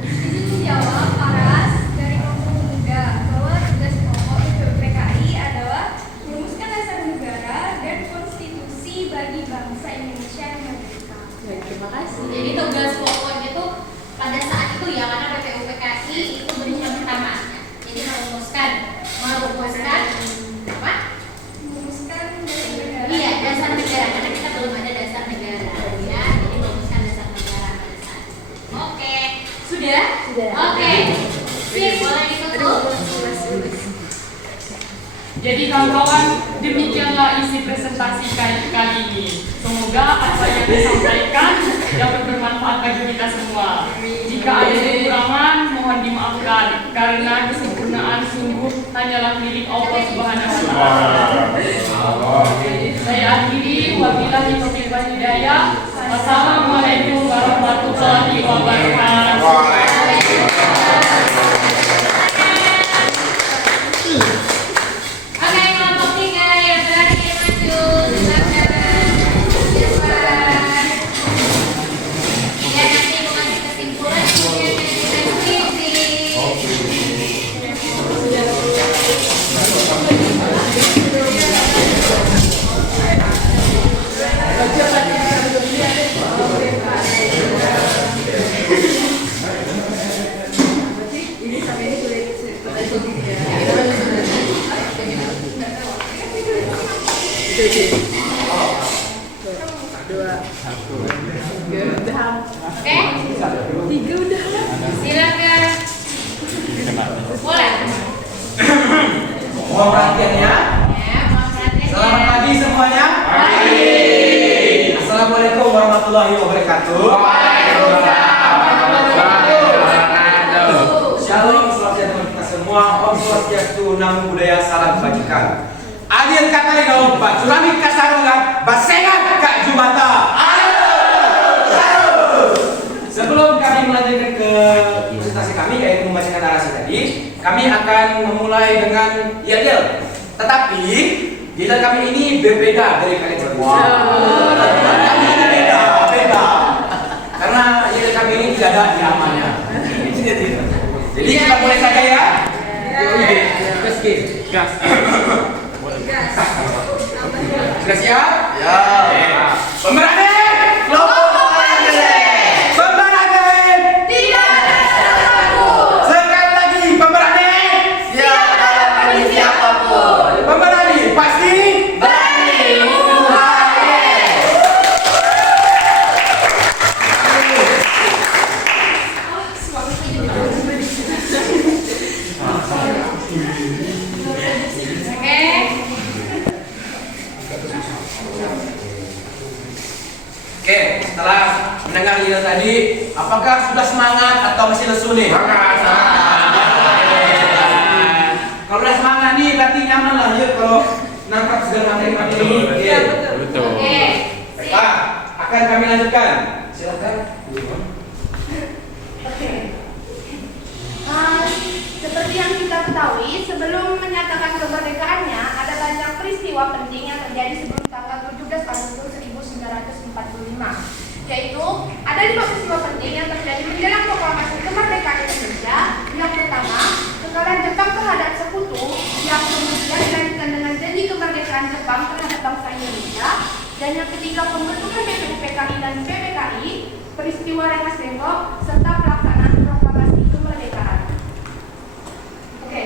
Izin menjawab, Paras dari kelompok pemuda bahwa tugas pokok BPUPKI adalah merumuskan dasar negara dan konstitusi bagi bangsa Indonesia yang merdeka. Terima kasih. Jadi tugas pokoknya itu pada saat itu ya, karena BPUPKI itu bentuk yang pertama. Jadi merumuskan apa? Merumuskan dasar negara. Iya, dasar negara, karena kita belum ada dasar negara ya. Jadi merumuskan dasar negara pada saat itu. Oke, sudah? Oke. Sip, boleh ditutup. Jadi kawan-kawan, demikianlah isi presentasi kali ini. Semoga apa yang disampaikan dapat bermanfaat bagi kita semua. Jika ada kekurangan, mohon dimaafkan karena kesempurnaan sungguh hanyalah milik Allah Subhanahu wa Ta'ala. Saya akhiri, wabillahi taufiq wal hidayah. Wassalamualaikum warahmatullahi wabarakatuh. Oke, kelompok 3 yang terakhir maju. Silakan. Ya, nanti mengasih kesimpulan kemudian kita diskusi. Oke? 3 udah. Silakan. Boleh. Mohon perhatian ya. Ya, mohon perhatian. Selamat pagi semuanya. Pagi. Assalamualaikum warahmatullahi wabarakatuh. Shalom, selamat kita semua. Om Swastiastu, Namo Buddhaya, salam kebajikan. Adil kata lino, bacurami kasarungan, basengan kak jubata. Sebelum kami melanjutkan ke presentasi kami, yaitu membacakan narasi tadi, kami akan memulai dengan yel-yel. Tetapi giliran kami ini berbeda dari kalian semua. Kami ini beda. Karena giliran kami ini tidak ada nyamannya. Jadi kita mulai saja ya. Gas. Sudah siap? Ya. Pemberani, kelompok pemberani. Tidak ada takut. Sekali lagi, pemberani. Siap dalam kondisi apapun. Pemberani, pasti. Berani. Oke, setelah mendengar giliran tadi, apakah sudah semangat atau masih lesu nih? Semangat. Kalau udah semangat nih, berarti nyaman lah ya kalau nangkap segala materi-materi ini. Iya, betul. Oke. Baiklah, akan kami lanjutkan. Silakan. Oke. Seperti yang kita ketahui, sebelum menyatakan kemerdekaannya, ada banyak peristiwa penting yang terjadi sebelum tanggal 17 Agustus 1945. Yaitu, ada 5 peristiwa penting yang terjadi menjelang proklamasi kemerdekaan Indonesia. Yang pertama, kekalahan Jepang terhadap Sekutu, yang kemudian dilanjutkan dengan janji kemerdekaan Jepang terhadap bangsa Indonesia. Dan yang ketiga, pembentukan BPUPKI dan PPKI, peristiwa Rengas Dengklok, serta pelaksanaan proklamasi kemerdekaan. Oke,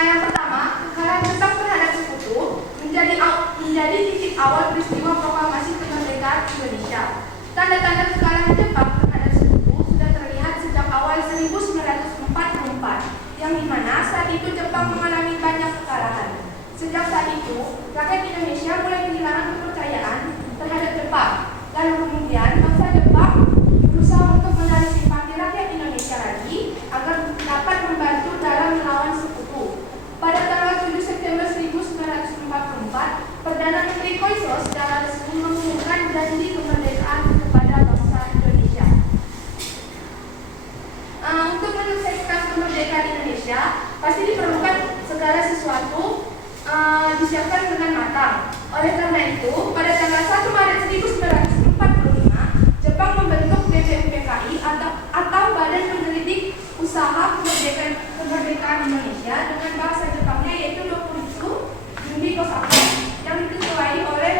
yang pertama, kekalahan Jepang terhadap Sekutu menjadi titik awal peristiwa proklamasi kemerdekaan Indonesia. Tanda-tanda kekalahan Jepang terhadap Sekutu sudah terlihat sejak awal 1944, yang dimana saat itu Jepang mengalami banyak kekalahan. Sejak saat itu, rakyat Indonesia mulai kehilangan kepercayaan terhadap Jepang. Lalu kemudian bangsa Jepang berusaha untuk menarik simpati rakyat Indonesia lagi agar dapat membantu dalam melawan Sekutu. Pada tanggal 7 September 1944, Perdana Menteri Koiso secara resmi mengumumkan janji kemerdekaan kepada bangsa Indonesia. Untuk menyukseskan kemerdekaan Indonesia, pasti diperlukan segala sesuatu disiapkan dengan matang. Oleh karena itu, pada tanggal 1 Maret 1945, Jepang membentuk BPUPKI atau Badan Penyelidik Usaha Kemerdekaan Indonesia dengan bahasa Jepangnya yaitu Dokuritsu Jundi Kosaku, yang diketuai oleh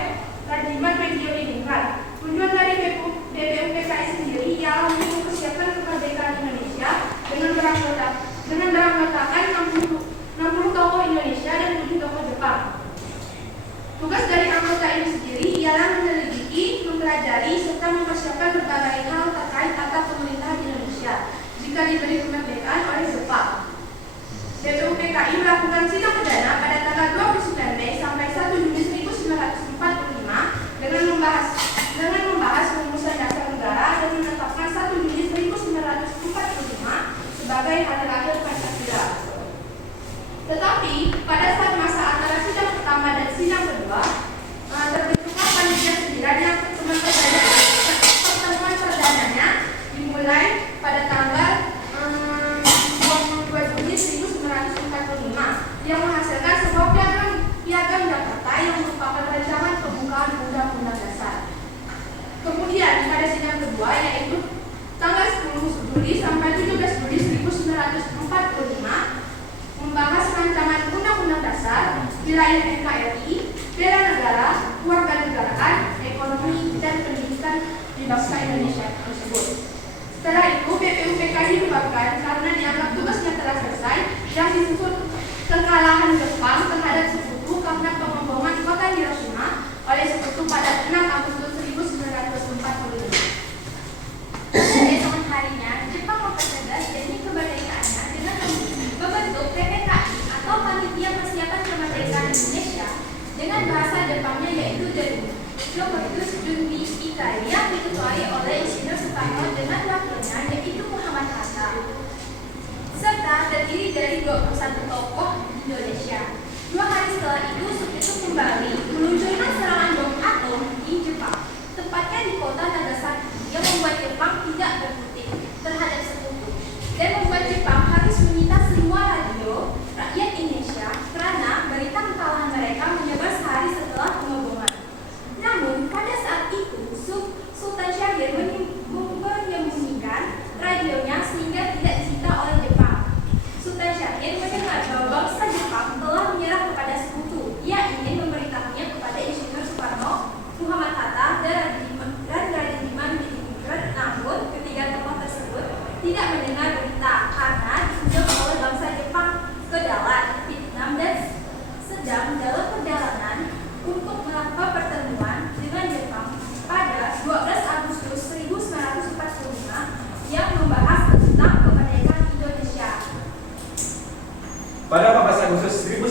Rajiman Medio Diningrat. Tujuan dari BPUPKI sendiri ialah untuk mempersiapkan kemerdekaan Indonesia dengan beranggotakan 60 tokoh Indonesia dan 7 tokoh Jepang. Tugas dari anggota ini sendiri ialah menyelidiki, mempelajari, serta mempersiapkan berbagai hal terkait tata pemerintahan Indonesia jika diberi kemerdekaan oleh Jepang. BPUPKI melakukan sidang perdana pada tanggal 29 Mei sampai 1 Juni 1945 dengan membahas rumusan dasar negara dan menetapkan 1 Juni 1945 sebagai hari lahir Pancasila. Tetapi pada saat masa antara sidang pertama dan sidang kedua, terbentuklah panitia sembilan yang pertemuan perdananya dimulai pada tanggal 22 Juni 1945 yang menghasilkan sebuah piagam Jakarta yang merupakan rancangan pembukaan Undang-Undang Dasar. Kemudian pada sidang kedua yaitu tanggal 10 Juli sampai 17 Juli 1945 membahas rancangan Undang-Undang Dasar, wilayah NKRI, bela negara, kewarganegaraan, ekonomi, dan pendidikan di bangsa Indonesia tersebut. Setelah itu, BPUPKI dibubarkan karena dianggap tugasnya telah selesai yang disusul kekalahan Jepang terhadap Sekutu karena pengeboman kota Hiroshima oleh Sekutu pada 6 Agustus 1945. Keesokan harinya, Jepang mempertegas janji kemerdekaannya dengan membentuk PPKI atau Panitia Persiapan Kemerdekaan Indonesia dengan bahasa Jepangnya yaitu Dokuritsu Jundi Kosaku yang diketuai oleh Insinyur Soekarno dengan wakilnya yaitu Muhammad Hatta, serta terdiri dari 21 tokoh Indonesia. 2 hari setelah itu, Sekutu kembali meluncurkan serangan bom atom di Jepang, tepatnya di kota Nagasaki, yang membuat Jepang tidak berkutik terhadap Sekutu dan membuat Jepang harus menyita semua radio rakyat Indonesia karena berita kekalahan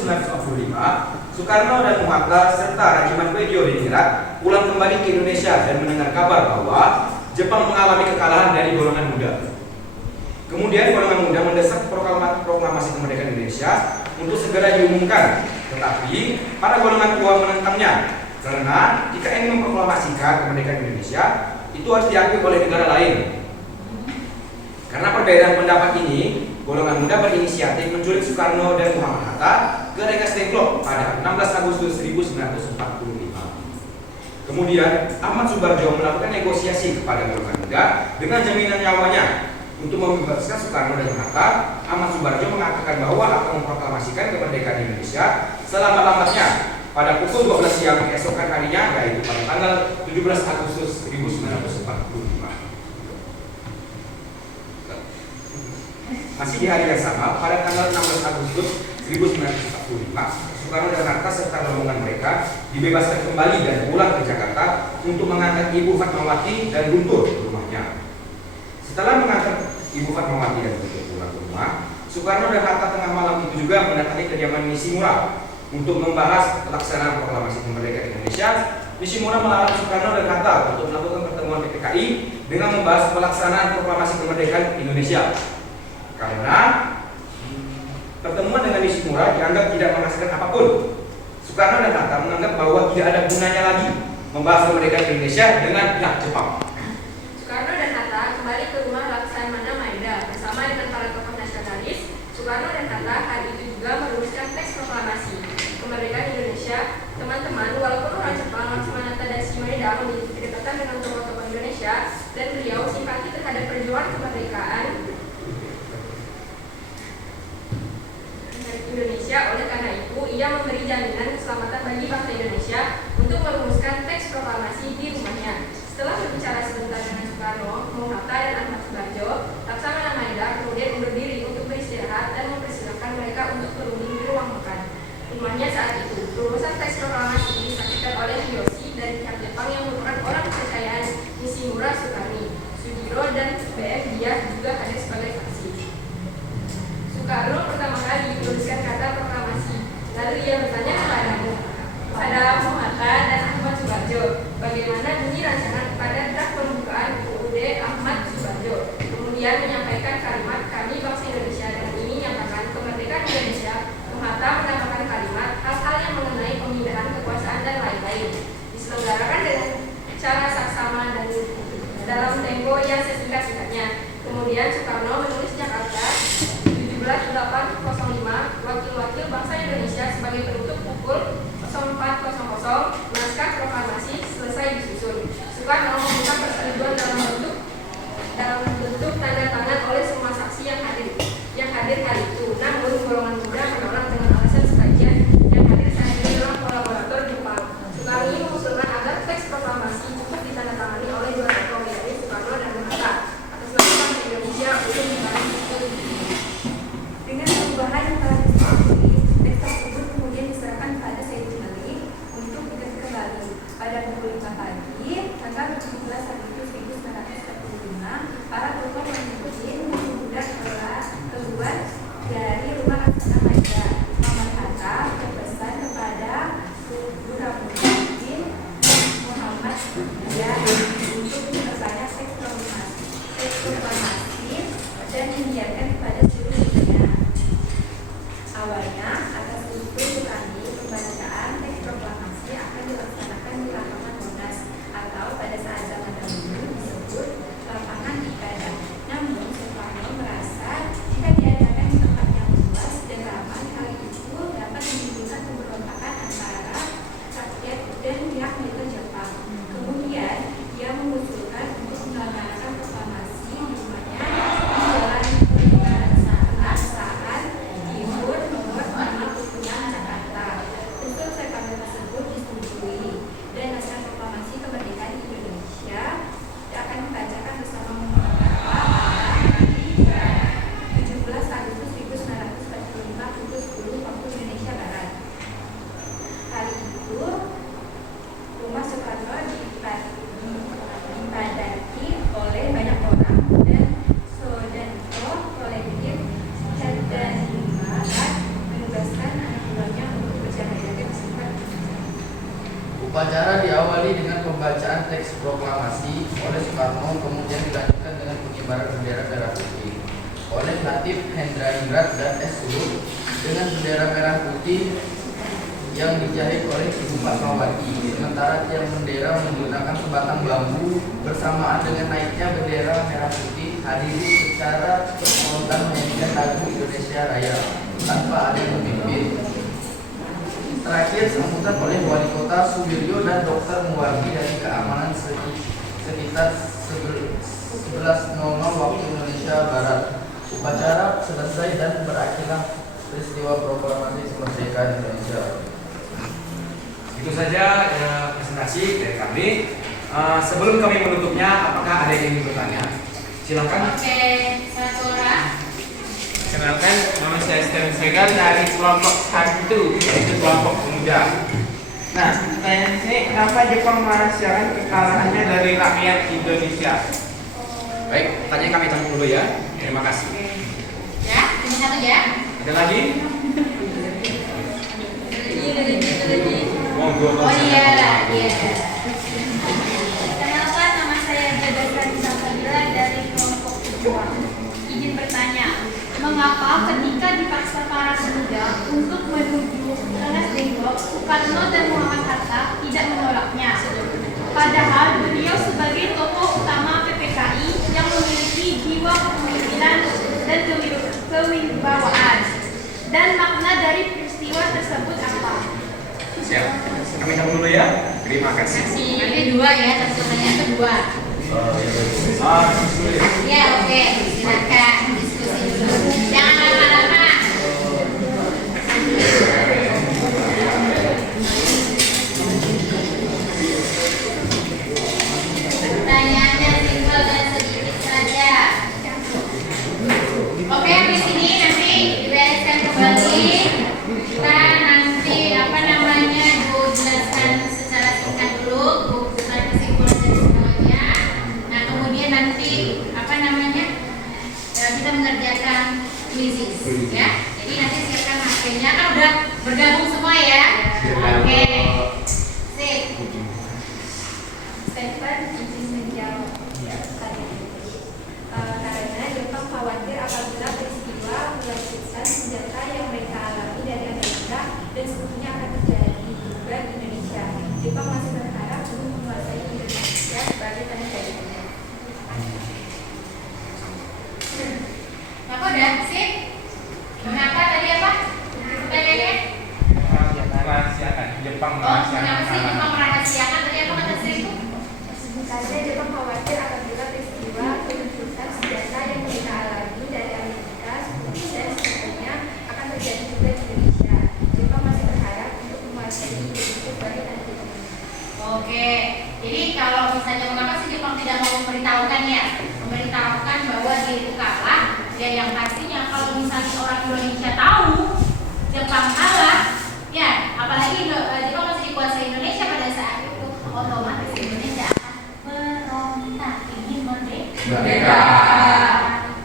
1945, Soekarno dan Bung Hatta serta Regimen Leningrad pulang kembali ke Indonesia dan mendengar kabar bahwa Jepang mengalami kekalahan dari golongan muda. Kemudian golongan muda mendesak proklamasi kemerdekaan Indonesia untuk segera diumumkan, tetapi para golongan tua menentangnya karena jika ingin memproklamasikan kemerdekaan Indonesia itu harus diakui oleh negara lain. Karena perbedaan pendapat ini, golongan muda berinisiatif menculik Soekarno dan Muhammad Hatta ke Rengas Dengklok pada 16 Agustus 1945. Kemudian Ahmad Subarjo melakukan negosiasi kepada golongan muda dengan jaminan nyawanya untuk membebaskan Soekarno dan Hatta. Ahmad Subarjo mengatakan bahwa akan memproklamasikan kemerdekaan Indonesia selama-lamanya pada pukul 12 siang keesokan harinya, yaitu pada tanggal 17 Agustus 1945. Masih di hari yang sama, pada tanggal 16 Agustus 1945, Soekarno dan Hatta serta rombongan mereka dibebaskan kembali dan pulang ke Jakarta untuk mengantar Ibu Fatmawati dan Guntur ke rumahnya. Setelah mengantar Ibu Fatmawati dan Guntur pulang ke rumah, Soekarno dan Hatta tengah malam itu juga mendatangi kediaman Nishimura untuk membahas pelaksanaan proklamasi kemerdekaan Indonesia. Nishimura melarang Soekarno dan Hatta untuk melakukan pertemuan PPKI dengan membahas pelaksanaan proklamasi kemerdekaan Indonesia. Karena pertemuan dengan Nishimura dianggap tidak menghasilkan apapun. Soekarno dan Hatta menganggap bahwa tidak ada gunanya lagi membahas kemerdekaan Indonesia dengan pihak Jepang. Soekarno dan Hatta kembali ke rumah Laksamana Maeda bersama dengan para tokoh nasionalis. Soekarno dan Hatta hari itu juga merumuskan teks proklamasi kemerdekaan Indonesia. Teman-teman, walaupun orang Jepang Laksamana Tadashi Maeda memiliki kedekatan dengan tokoh-tokoh Indonesia dan beliau simpati terhadap perjuangan kemerdekaan Indonesia, oleh karena itu ia memberi jaminan keselamatan bagi bangsa Indonesia untuk merumuskan teks proklamasi di rumahnya. Setelah berbicara sebentar dengan Soekarno, Bung Hatta dan Ahmad Subarjo, Laksamana Maeda kemudian undur diri untuk beristirahat dan mempersilahkan mereka untuk berunding di ruang makan rumahnya saat itu. Rumusan teks proklamasi disaksikan oleh Hiroshi dari pihak Jepang yang merupakan orang kepercayaan Nishimura Sukani, Sujiro dan BF Dias juga hadir sebagai saksi. Soekarno pertama kali menuliskan kata proklamasi. Lalu ia bertanya kepada Bung Hatta dan Ahmad Subarjo, bagaimana bunyi rancangan pada draft pembukaan UUD Ahmad Subarjo. Kemudian menyampaikan kalimat kami bangsa Indonesia dan ini nyatakan kemerdekaan Indonesia. Bung Hatta menambahkan kalimat hal-hal yang mengenai pemindahan kekuasaan dan lain-lain. Diselenggarakan dengan cara saksama dan dalam tempo yang sesingkat-singkatnya. Kemudian Soekarno menulis Jakarta 1805, wakil-wakil bangsa Indonesia sebagai penutup pukul 04.00, naskah proklamasi selesai disusun. Soekarno meminta persetujuan dalam bentuk tanda tangan oleh semua saksi yang hadir hari itu. Namun golongan muda menolak dengan alasan sebagian yang hadir saat ini adalah kolaborator Jepang. Soekarno mengusulkan agar teks proklamasi cukup ditandatangani oleh dua tokoh, yaitu Soekarno dan Bung Hatta, atas nama bangsa Indonesia untuk dibangun. Dengan perubahan yang telah disepakati, teks tersebut kemudian diserahkan kepada Sayyidina Ali untuk diketik kembali pada pukul 5 pagi, tanggal 17 Agustus 1945. Para tokoh menyebutkan sudah keluar dari rumah Laksana Maeda. Muhammad Hatta berpesan kepada Burhanuddin Muhammad untuk memperbanyak teks proklamasi dan menyiarkan kepada seluruh dunia. Awalnya, atas usul kami, pembacaan teks proklamasi akan dilaksanakan di lapangan Monas atau pada saat zaman dahulu disebut lapangan ibadah. Namun, Soekarno merasa jika diadakan di tempat yang luas dan ramai, hal itu dapat menimbulkan pemberontakan antara rakyat dan pihak militer Jepang. Kemudian, Upacara diawali dengan pembacaan teks proklamasi oleh Soekarno, kemudian dilanjutkan dengan pengibaran bendera merah putih oleh Latif Hendra dan S. Sulut dengan bendera merah putih yang dijahit oleh Ibu Fatmawati. Sementara tiang bendera menggunakan sebatang bambu bersamaan dengan naiknya bendera merah putih, hadirin secara spontan menyanyikan lagu Indonesia Raya tanpa ada yang memimpin. Terakhir sambutan oleh Wali Kota Suwiryo dan Dr. Muwardi dari keamanan sekitar 11.00 waktu Indonesia Barat. Upacara selesai dan berakhirlah peristiwa proklamasi kemerdekaan Indonesia. Itu saja presentasi dari kami. Sebelum kami menutupnya, apakah ada yang ingin bertanya? Silakan. Oke, satu orang. Kenalkan, nama saya Steven Segal dari kelompok 1, yaitu kelompok pemuda. Nah, pertanyaan sini, kenapa Jepang merahasiakan kekalahannya dari rakyat Indonesia? Baik, tanya kami campur dulu ya. Terima kasih. Ya, ini satu ya. Ada lagi? Monggo. Oh iya. Kenalkan, nama saya Bebas Sabila dari kelompok 2. Izin bertanya, mengapa ketika dipaksa para pemuda untuk menuju Alas Dengklok, Soekarno dan Muhammad Hatta tidak menolaknya? Padahal beliau sebagai tokoh utama PPKI yang memiliki jiwa kepemimpinan dan kewibawaan. Dan makna dari peristiwa tersebut apa? Siap. Kami campur dulu ya. Terima kasih. Nanti dua ya, satu pertanyaan kedua. Ya, oke. Silakan diskusi dulu. Jangan lama-lama. Pertanyaannya simpel dan sedikit saja. Oke, di sini nanti dibereskan kembali. Kita nanti jelaskan secara singkat dulu, bukan kesimpulan dari semuanya. Nah, kemudian nanti kita mengerjakan quizzes ya. Jadi nanti siapkan HP-nya, kan udah bergabung semua ya. Oke. Sip. Stefan izin menjawab karena Jepang khawatir apabila peristiwa melanjutkan senjata yang mereka alami dari Amerika dan seterusnya akan terjadi juga di Indonesia. Jepang masih berharap untuk menguasai Indonesia sebagai tanah airnya. Nah, udah sip. Kenapa tadi apa? Pertanyaannya? Merahasiakan. Jepang Kenapa merahasiakan. sih Jepang merahasiakan? Tadi apa kata Sri itu? Karena Jepang khawatir apabila peristiwa meluncurkan senjata yang mereka alami dari Amerika dan seterusnya akan terjadi juga di Indonesia. Jepang masih berharap untuk menguasai Indonesia sebagai tanah airnya. Oke, jadi kalau misalnya mengapa sih Jepang tidak mau memberitahukan ya? Memberitahukan bahwa dia itu kalah, ya yang pastinya kalau misalnya orang Indonesia tahu Jepang kalah, ya apalagi Jepang masih dikuasai Indonesia pada saat itu, otomatis Indonesia akan berontak ingin merdeka.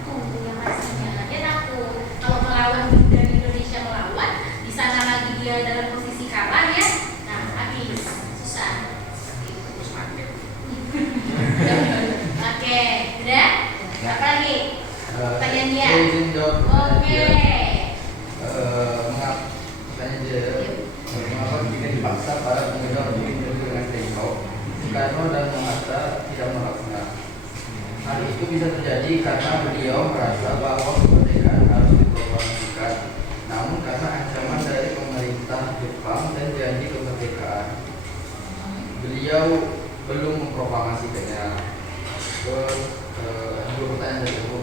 Itu yang pastinya. Dia takut kalau melawan dan Indonesia melawan, di sana lagi dia dalam posisi kalah ya, nah habis susah. Oke, udah? Apa lagi? Pertanyaan dia. Oke. Mengapa jika dipaksa para pemuda untuk menuju dengan Dengklok, Soekarno dan Hatta tidak melakukan? Hal itu bisa terjadi karena beliau merasa bahwa kemerdekaan harus diproklamasikan. Namun karena ancaman dari pemerintah Jepang dan janji kemerdekaan, beliau belum memproklamasikannya. Dua pertanyaan dari Ibu.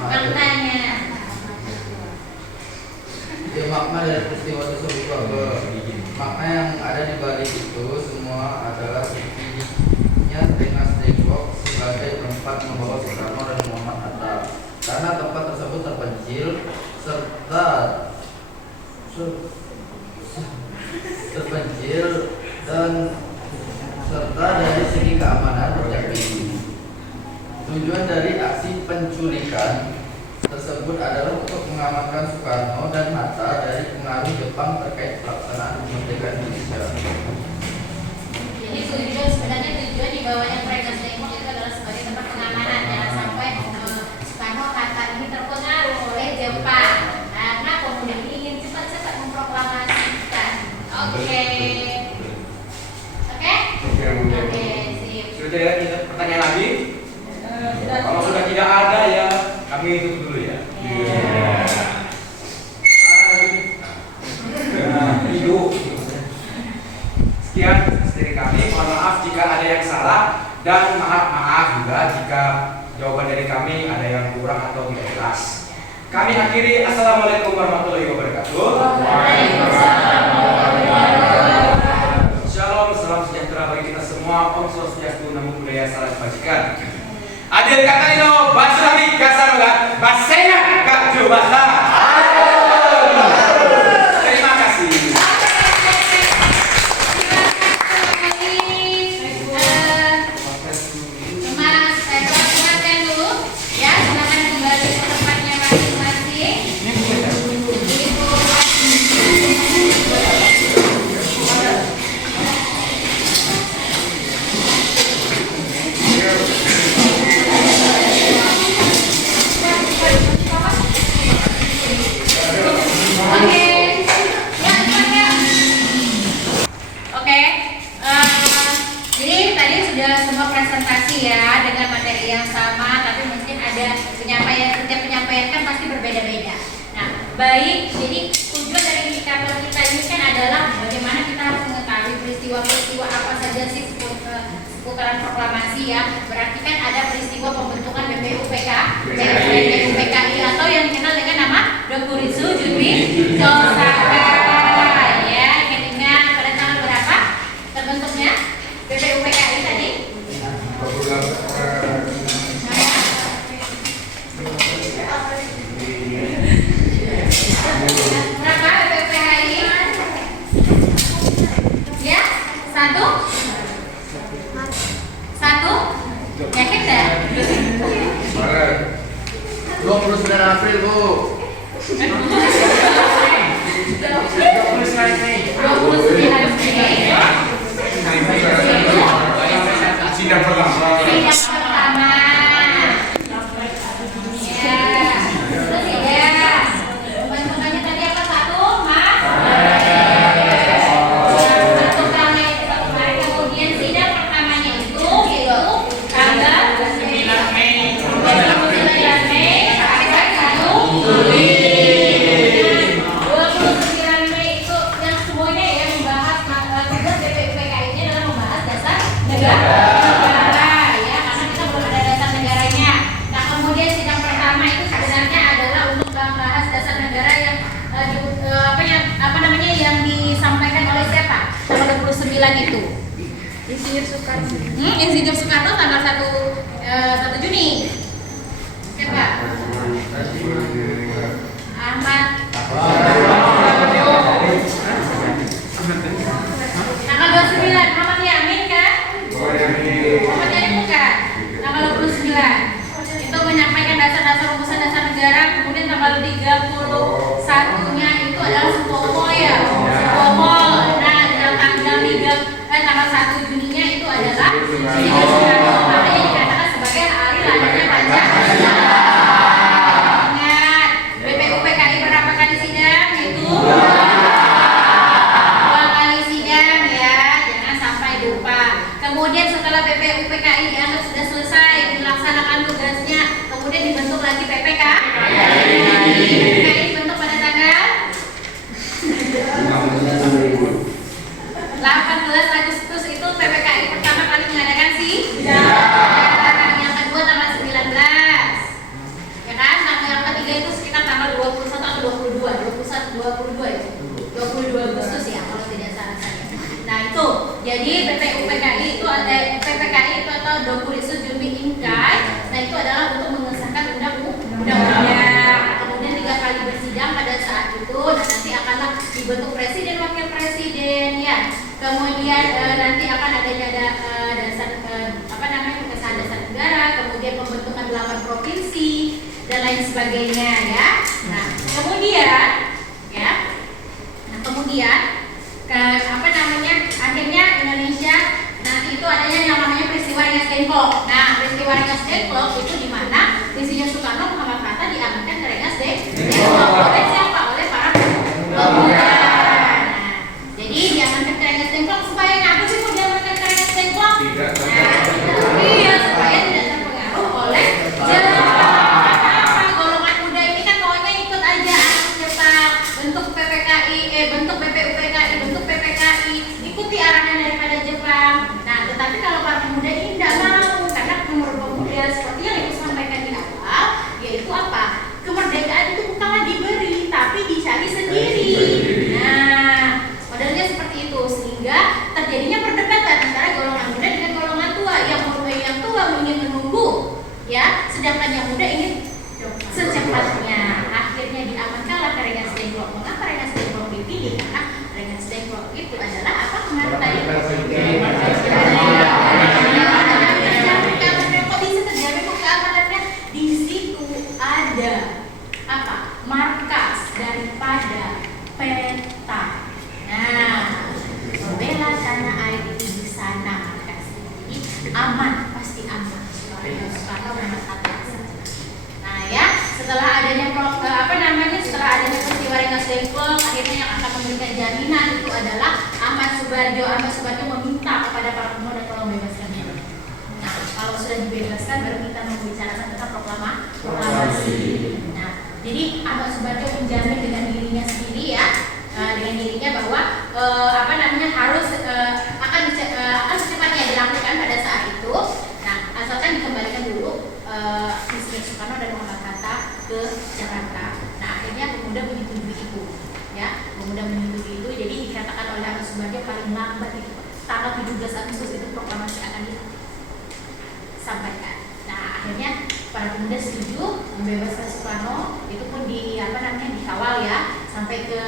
Pertanyaan. Ya, makna dari peristiwa tersebut apa? Makna yang ada di balik itu semua adalah berdirinya Rengas Dengklok sebagai tempat membawa Soekarno dan Muhammad Hatta. Karena tempat tersebut terpencil serta dari segi keamanan terjamin. Tujuan dari aksi penculikan tersebut adalah untuk mengamankan Soekarno dan Hatta dari pengaruh mengalami Jepang terkait pelaksanaan kemerdekaan Indonesia. Jadi sebenarnya tujuan dibawanya Private Depok itu adalah sebagai tempat pengamanan, jangan sampai Soekarno kata ini terpengaruh oleh Jepang karena kemudian ingin cepat-cepat memproklamasikan. Oke, sip. Sudah tidak ada pertanyaan lagi? Kalau sudah tidak ada ya kami tutup dulu ya. Sekian dari kami. Mohon maaf jika ada yang salah dan maaf juga jika jawaban dari kami ada yang kurang atau tidak jelas. Kami akhiri. Assalamualaikum warahmatullahi wabarakatuh. Shalom, salam sejahtera bagi kita semua. Om Swastiastu, Namo Buddhaya, salam kebajikan. Adil kata Indo, Basurami, Kasanogan, Basena, Kak Jubasa. Terima kasih. Ingatkan dulu, ya, silakan kembali ke tempatnya masing-masing. Jadi tadi sudah semua presentasi ya dengan materi yang sama, tapi mungkin ada penyampaian, setiap penyampaian kan pasti berbeda-beda. Nah, baik, jadi tujuan dari indikator kita ini kan adalah bagaimana kita harus mengetahui peristiwa-peristiwa apa saja sih seputaran proklamasi ya. Berarti kan ada peristiwa pembentukan BPUPKI atau yang dikenal dengan nama Dokuritsu Junbi Josaka. Ya, ingat pada tanggal berapa terbentuknya BPUPKI tadi? Berapa BPUPKI? Ya, satu? Yakin dah? 29 April, Bu. 29 Mei. Sidang pertama. Ya. Terus ya. Pembentukannya tadi apa satu, Mas? Satu kali, kemudian sidang pertamanya itu yaitu tanggal 9 Mei. 29 Mei sampai 1 Juli. 29 Mei itu yang semuanya ya membahas tugas BPUPKI-nya adalah membahas dasar negara. Yang disampaikan oleh siapa? Tanggal 29 itu. Insinyur Soekarno. Insinyur Soekarno tanggal 1 Juni. Siapa? Ahmad. Tanggal 29 Ahmad Yamin kan? Ahmad Yamin bukan. Tanggal 29 itu menyampaikan dasar-dasar rumusan dasar negara. Kemudian tanggal 31-nya itu adalah Sutomo ya. Sutomo. Nah, dalam tanggal 1 Juninya itu adalah Insinyur Soekarno. Makanya dikatakan sebagai hari lahirnya Pancasila. Ingat, BPUPKI berapa kali sidang? Itu 2 kali sidang ya. Jangan sampai lupa. Kemudian setelah BPUPKI dianggap sudah selesai melaksanakan tugasnya, kemudian dibentuk lagi PPK. PPKI dibentuk pada tanggal 18 Agustus itu PPKI pertama kali mengadakan sidang. Yang kedua tanggal 19. Ya kan? Yang ketiga itu sekitar tanggal 21 atau 22 ya. 22 Agustus ya kalau tidak salah saya. Nah, itu. Jadi BPUPKI itu ada PPKI itu atau Dokuritsu Junbi Inkai. Nah, itu adalah untuk mengesahkan undang-undang. Kemudian 3 kali bersidang pada saat itu, dan nanti akanlah dibentuk presiden wakil presiden ya. Kemudian nanti akan adanya dasar pengesahan dasar negara, kemudian pembentukan 8 provinsi dan lain sebagainya ya. Nah, kemudian ya Dengklok. Nah, peristiwa Rengas Dengklok itu di mana Insinyur Soekarno Muhammad Hatta diamankan ke Rengas Dengklok oleh siapa? Oleh para pemuda. Nah, jadi diamankan ke Rengas Dengklok supaya ngapa sih kok diamankan ke Rengas Dengklok? Iya, supaya tidak terpengaruh oleh Jepang. Kenapa? Golongan muda ini kan maunya ikut aja arus Jepang, bentuk PPKI, bentuk BPUPKI, bentuk PPKI, ikuti arahan daripada Jepang. Nah, tetapi kalau para pemuda ini tidak mau, karena menurut pemuda seperti yang Ibu sampaikan di awal, yaitu apa? Kemerdekaan itu bukanlah diberi, tapi dicari sendiri. Nah, modelnya seperti itu, sehingga terjadinya perdebatan antara golongan muda dengan golongan tua. Yang tua ingin menunggu, ya, sedangkan yang muda ingin secepatnya. Akhirnya diamankanlah ke Rengas Dengklok. Mengapa Rengas Dengklok dipilih? Karena Rengas Dengklok itu adalah apa? Kemarin tadi. Di situ ada apa? Markas daripada peta. Nah, membela tanah air itu di sana markasnya. Jadi aman, pasti aman. Soekarno Muhammad Hatta. Nah ya, setelah adanya setelah adanya peristiwa Rengas Dengklok, akhirnya yang akan memberikan jaminan itu adalah Ahmad Subarjo. Ahmad Subarjo meminta kepada para pemuda tolong bebaskan dia. Nah, kalau sudah dibebaskan baru kita membicarakan tentang proklamasi. Nah, jadi Ahmad Subarjo menjamin dengan dirinya sendiri ya, dengan dirinya bahwa harus akan secepatnya dilakukan pada saat itu. Nah, asalkan dikembalikan dulu Insinyur Soekarno dan Muhammad Hatta ke Jakarta. Nah, akhirnya pemuda menyetujui itu, ya, pemuda menyetujui itu. Jadi dikatakan oleh Ahmad Subarjo paling lambat itu tanggal 17 Agustus itu proklamasi akan disampaikan. Nah, akhirnya para pemuda setuju membebaskan Soekarno. Itu pun dikawal ya sampai ke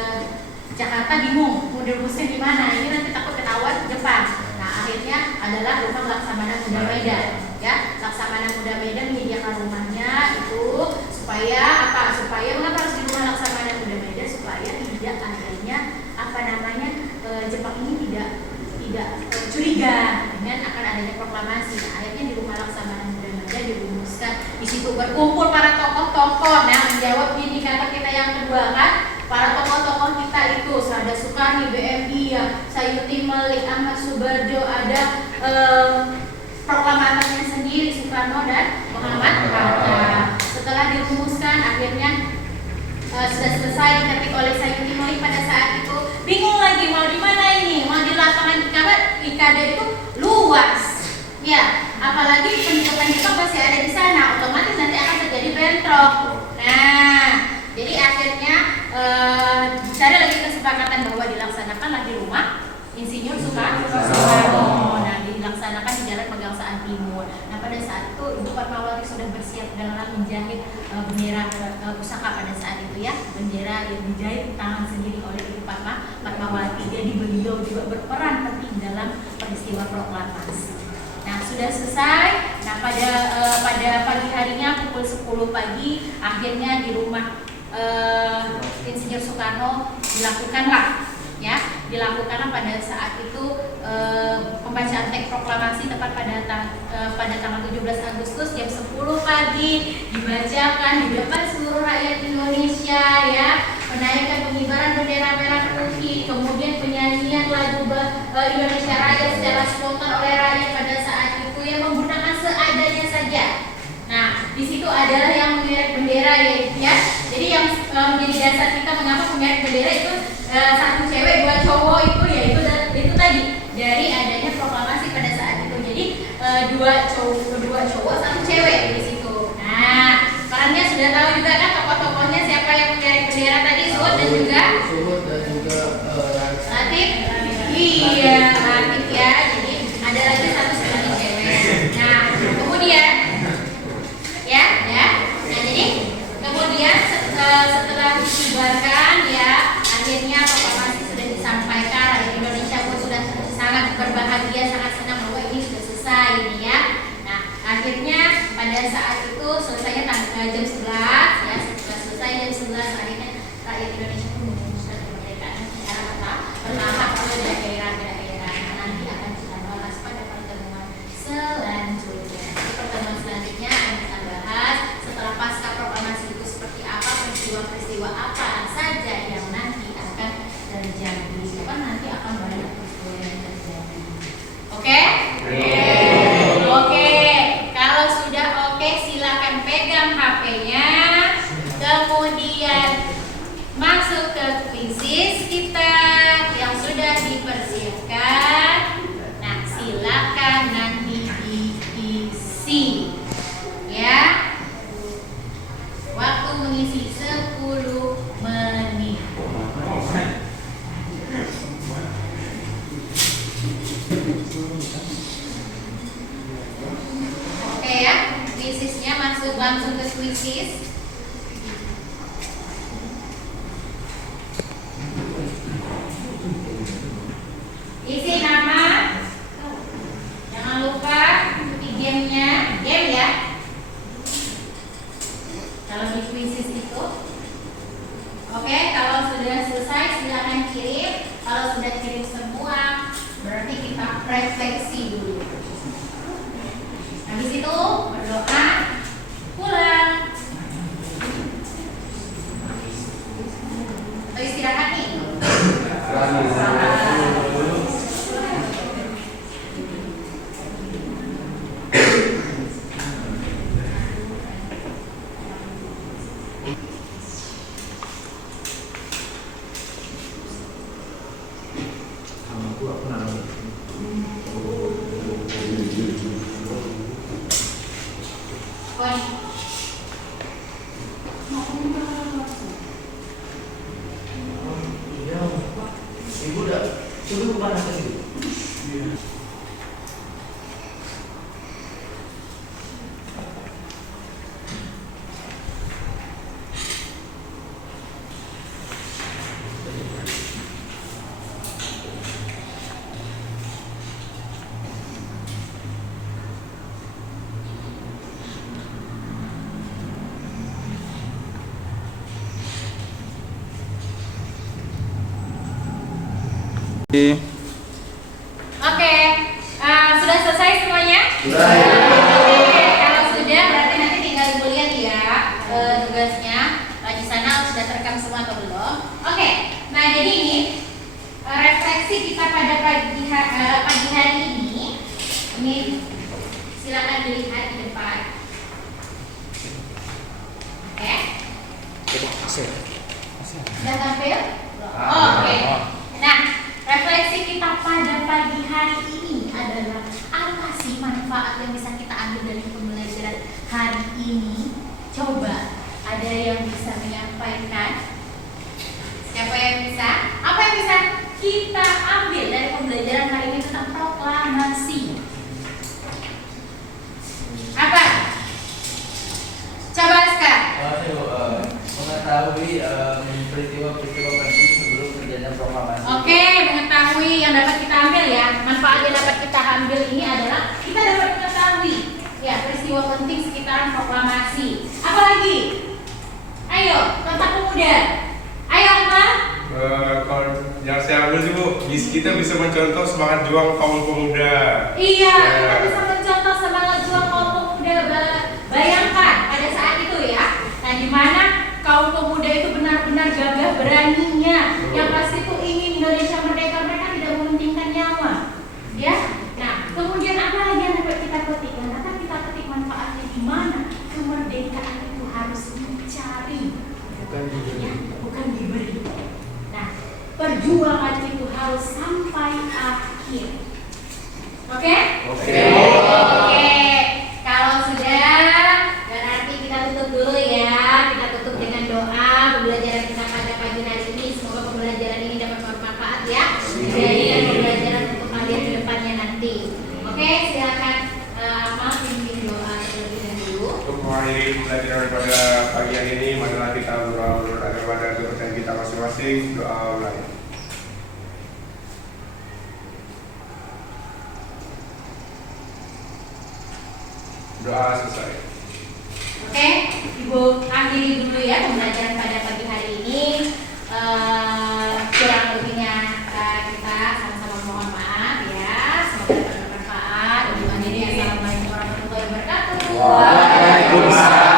Jakarta. Bingung mau direbusnya di mana, ini nanti takut ketahuan Jepang. Nah, akhirnya adalah rumah Laksamana Muda Medan, ya. Laksamana Muda Medan menyediakan rumahnya itu supaya apa? Supaya mengapa harus di rumah Laksamana Muda Medan? Supaya tidak adanya Jepang ini tidak curiga dengan akan adanya proklamasi. Nah, akhirnya di rumah Laksamana Muda Medan dirumuskan. Di situ berkumpul para tokoh-tokoh. Nah, menjawab indikator kita yang kedua kan, para tokoh-tokoh kita itu ada Soekarni, BMI, ya, Sayuti Malik, Ahmad Subarjo, ada proklamatornya sendiri Soekarno dan Muhammad Hatta. Setelah dirumuskan, akhirnya sudah selesai diketik oleh Sayuti Malik pada saat itu. Bingung lagi mau di mana ini? Mau di lapangan karena IKD itu luas. Ya, apalagi penduduk-penduduk masih ada di sana, otomatis nanti akan terjadi bentrok. Nah, jadi akhirnya ada lagi kesepakatan bahwa dilaksanakanlah di rumah Insinyur Soekarno. Nah, dilaksanakan di Jalan Pegangsaan Timur. Nah, pada saat itu Ibu Fatmawati sudah bersiap dalam menjahit bendera pusaka pada saat itu ya, bendera yang dijahit tangan sendiri oleh Ibu Fatmawati. Jadi beliau juga berperan penting dalam peristiwa proklamasi. Nah, sudah selesai. Nah, pada pagi harinya pukul 10 pagi akhirnya di rumah Insinyur Soekarno dilakukanlah pada saat itu pembacaan teks proklamasi tepat pada tanggal 17 Agustus jam 10 pagi dibacakan di depan seluruh rakyat Indonesia ya, menaikkan pengibaran bendera merah putih, kemudian penyanyian lagu Indonesia Raya secara spontan oleh rakyat pada saat itu yang menggunakan seadanya saja. Nah, di situ adalah yang mengerek bendera ya. Jadi yang menjadi dasar kita mengapa mengerek bendera itu satu cewek dua cowok itu ya itu tadi dari adanya proklamasi pada saat itu. Jadi dua cowok satu cewek di situ. Nah, perannya sudah tahu juga kan tokoh-tokohnya siapa yang mengerek bendera tadi, Suhut dan juga Latif. Iya, Latif ya. Jadi ada lagi satu sebagai cewek. Nah, kemudian Nah, jadi kemudian setelah dikibarkan ya, akhirnya proklamasi sudah disampaikan. Rakyat Indonesia pun sudah sangat berbahagia, sangat senang bahwa ini sudah selesai ini ya. Nah, akhirnya pada saat itu selesainya jam 11 ya, setelah selesai jam 11 akhirnya rakyat Indonesia pun memutuskan kemerdekaan secara bertahap oleh daerah-daerah. Nanti akan kita bahas pada pertemuan selanjutnya. apa saja yang nanti akan terjadi. Karena nanti akan banyak peristiwa yang terjadi. Oke? Oke. Kalau sudah oke, silakan pegang HP-nya. Kemudian masuk ke quizzes kita yang sudah dipersiapkan. Nah, silakan nanti diisi. Ya. Waktu mengisi 10 menit. Oke ya, quizesnya masuk langsung ke quizzes. Isi nama. Jangan lupa ikuti gamenya, game ya. Kalau di quizzes itu. Oke, kalau sudah selesai silakan kirim. Kalau sudah kirim semua, berarti kita refleksi dulu. Habis itu berdoa, pulang. Atau istirahat nih. Ibu udah suruh kemana ke situ? Oke, sudah selesai semuanya? Sudah. Oke, kalau sudah berarti nanti tinggal dilihat ya tugasnya. Di sana sudah terekam semua atau belum? Oke, nah jadi ini refleksi kita pada pagi hari ini. Ini silakan dilihat di depan. Oke. Sudah tampil? Oke. Nah, refleksi kita pada pagi hari ini adalah apa sih manfaat yang bisa kita ambil dari pembelajaran hari ini? Coba, ada yang bisa menyampaikan? Siapa yang bisa? Apa yang bisa kita ambil dari pembelajaran hari ini tentang proklamasi? Apa? Coba sekarang. Mengetahui peristiwa-peristiwa penting sebelum terjadinya proklamasi. Oke, mengetahui yang dapat kita ambil ya. Manfaat yang dapat kita ambil ini adalah kita dapat mengetahui ya peristiwa penting sekitaran proklamasi. Apalagi? Ayo, Bapak Pemuda. Ayo, apa? Kalau yang saya ambil sih Bu, kita bisa mencontoh semangat juang kaum pemuda. Iya, Ya. kita bisa mencontoh semangat juang kaum pemuda. Bayangkan pada saat itu ya. Nah, di mana kaum pemuda itu benar-benar gagah beraninya. Yang pasti itu ingin Indonesia merdeka, mereka tidak mementingkan nyawa. Ya. Nah, kemudian apa lagi yang dapat kita petik? Yang dapat kita petik manfaatnya di mana? Kemerdekaan itu harus dicari, ya, bukan diberi. Nah, perjuangan itu harus sampai akhir. Oke? Oke. Oke. Kalau sudah, berarti kita tutup dulu ya. Kita tutup dengan doa pembelajaran kita pada pagi hari ini. Semoga pembelajaran ini dapat bermanfaat ya. Jadi pembelajaran untuk kalian di depannya nanti. Oke, silakan Amal pimpin doa terlebih dahulu. Untuk mengakhiri pembelajaran pada pagi hari ini, marilah kita berdoa kepada kepercayaan kita masing-masing. Doa ulangi. Doa selesai. Oke, Ibu akhiri dulu ya pembelajaran pada pagi hari ini. Kurang lebihnya kita sama-sama mohon maaf ya. Semoga dapat bermanfaat. Ibu akhiri, assalamualaikum warahmatullahi wabarakatuh. Waalaikumsalam.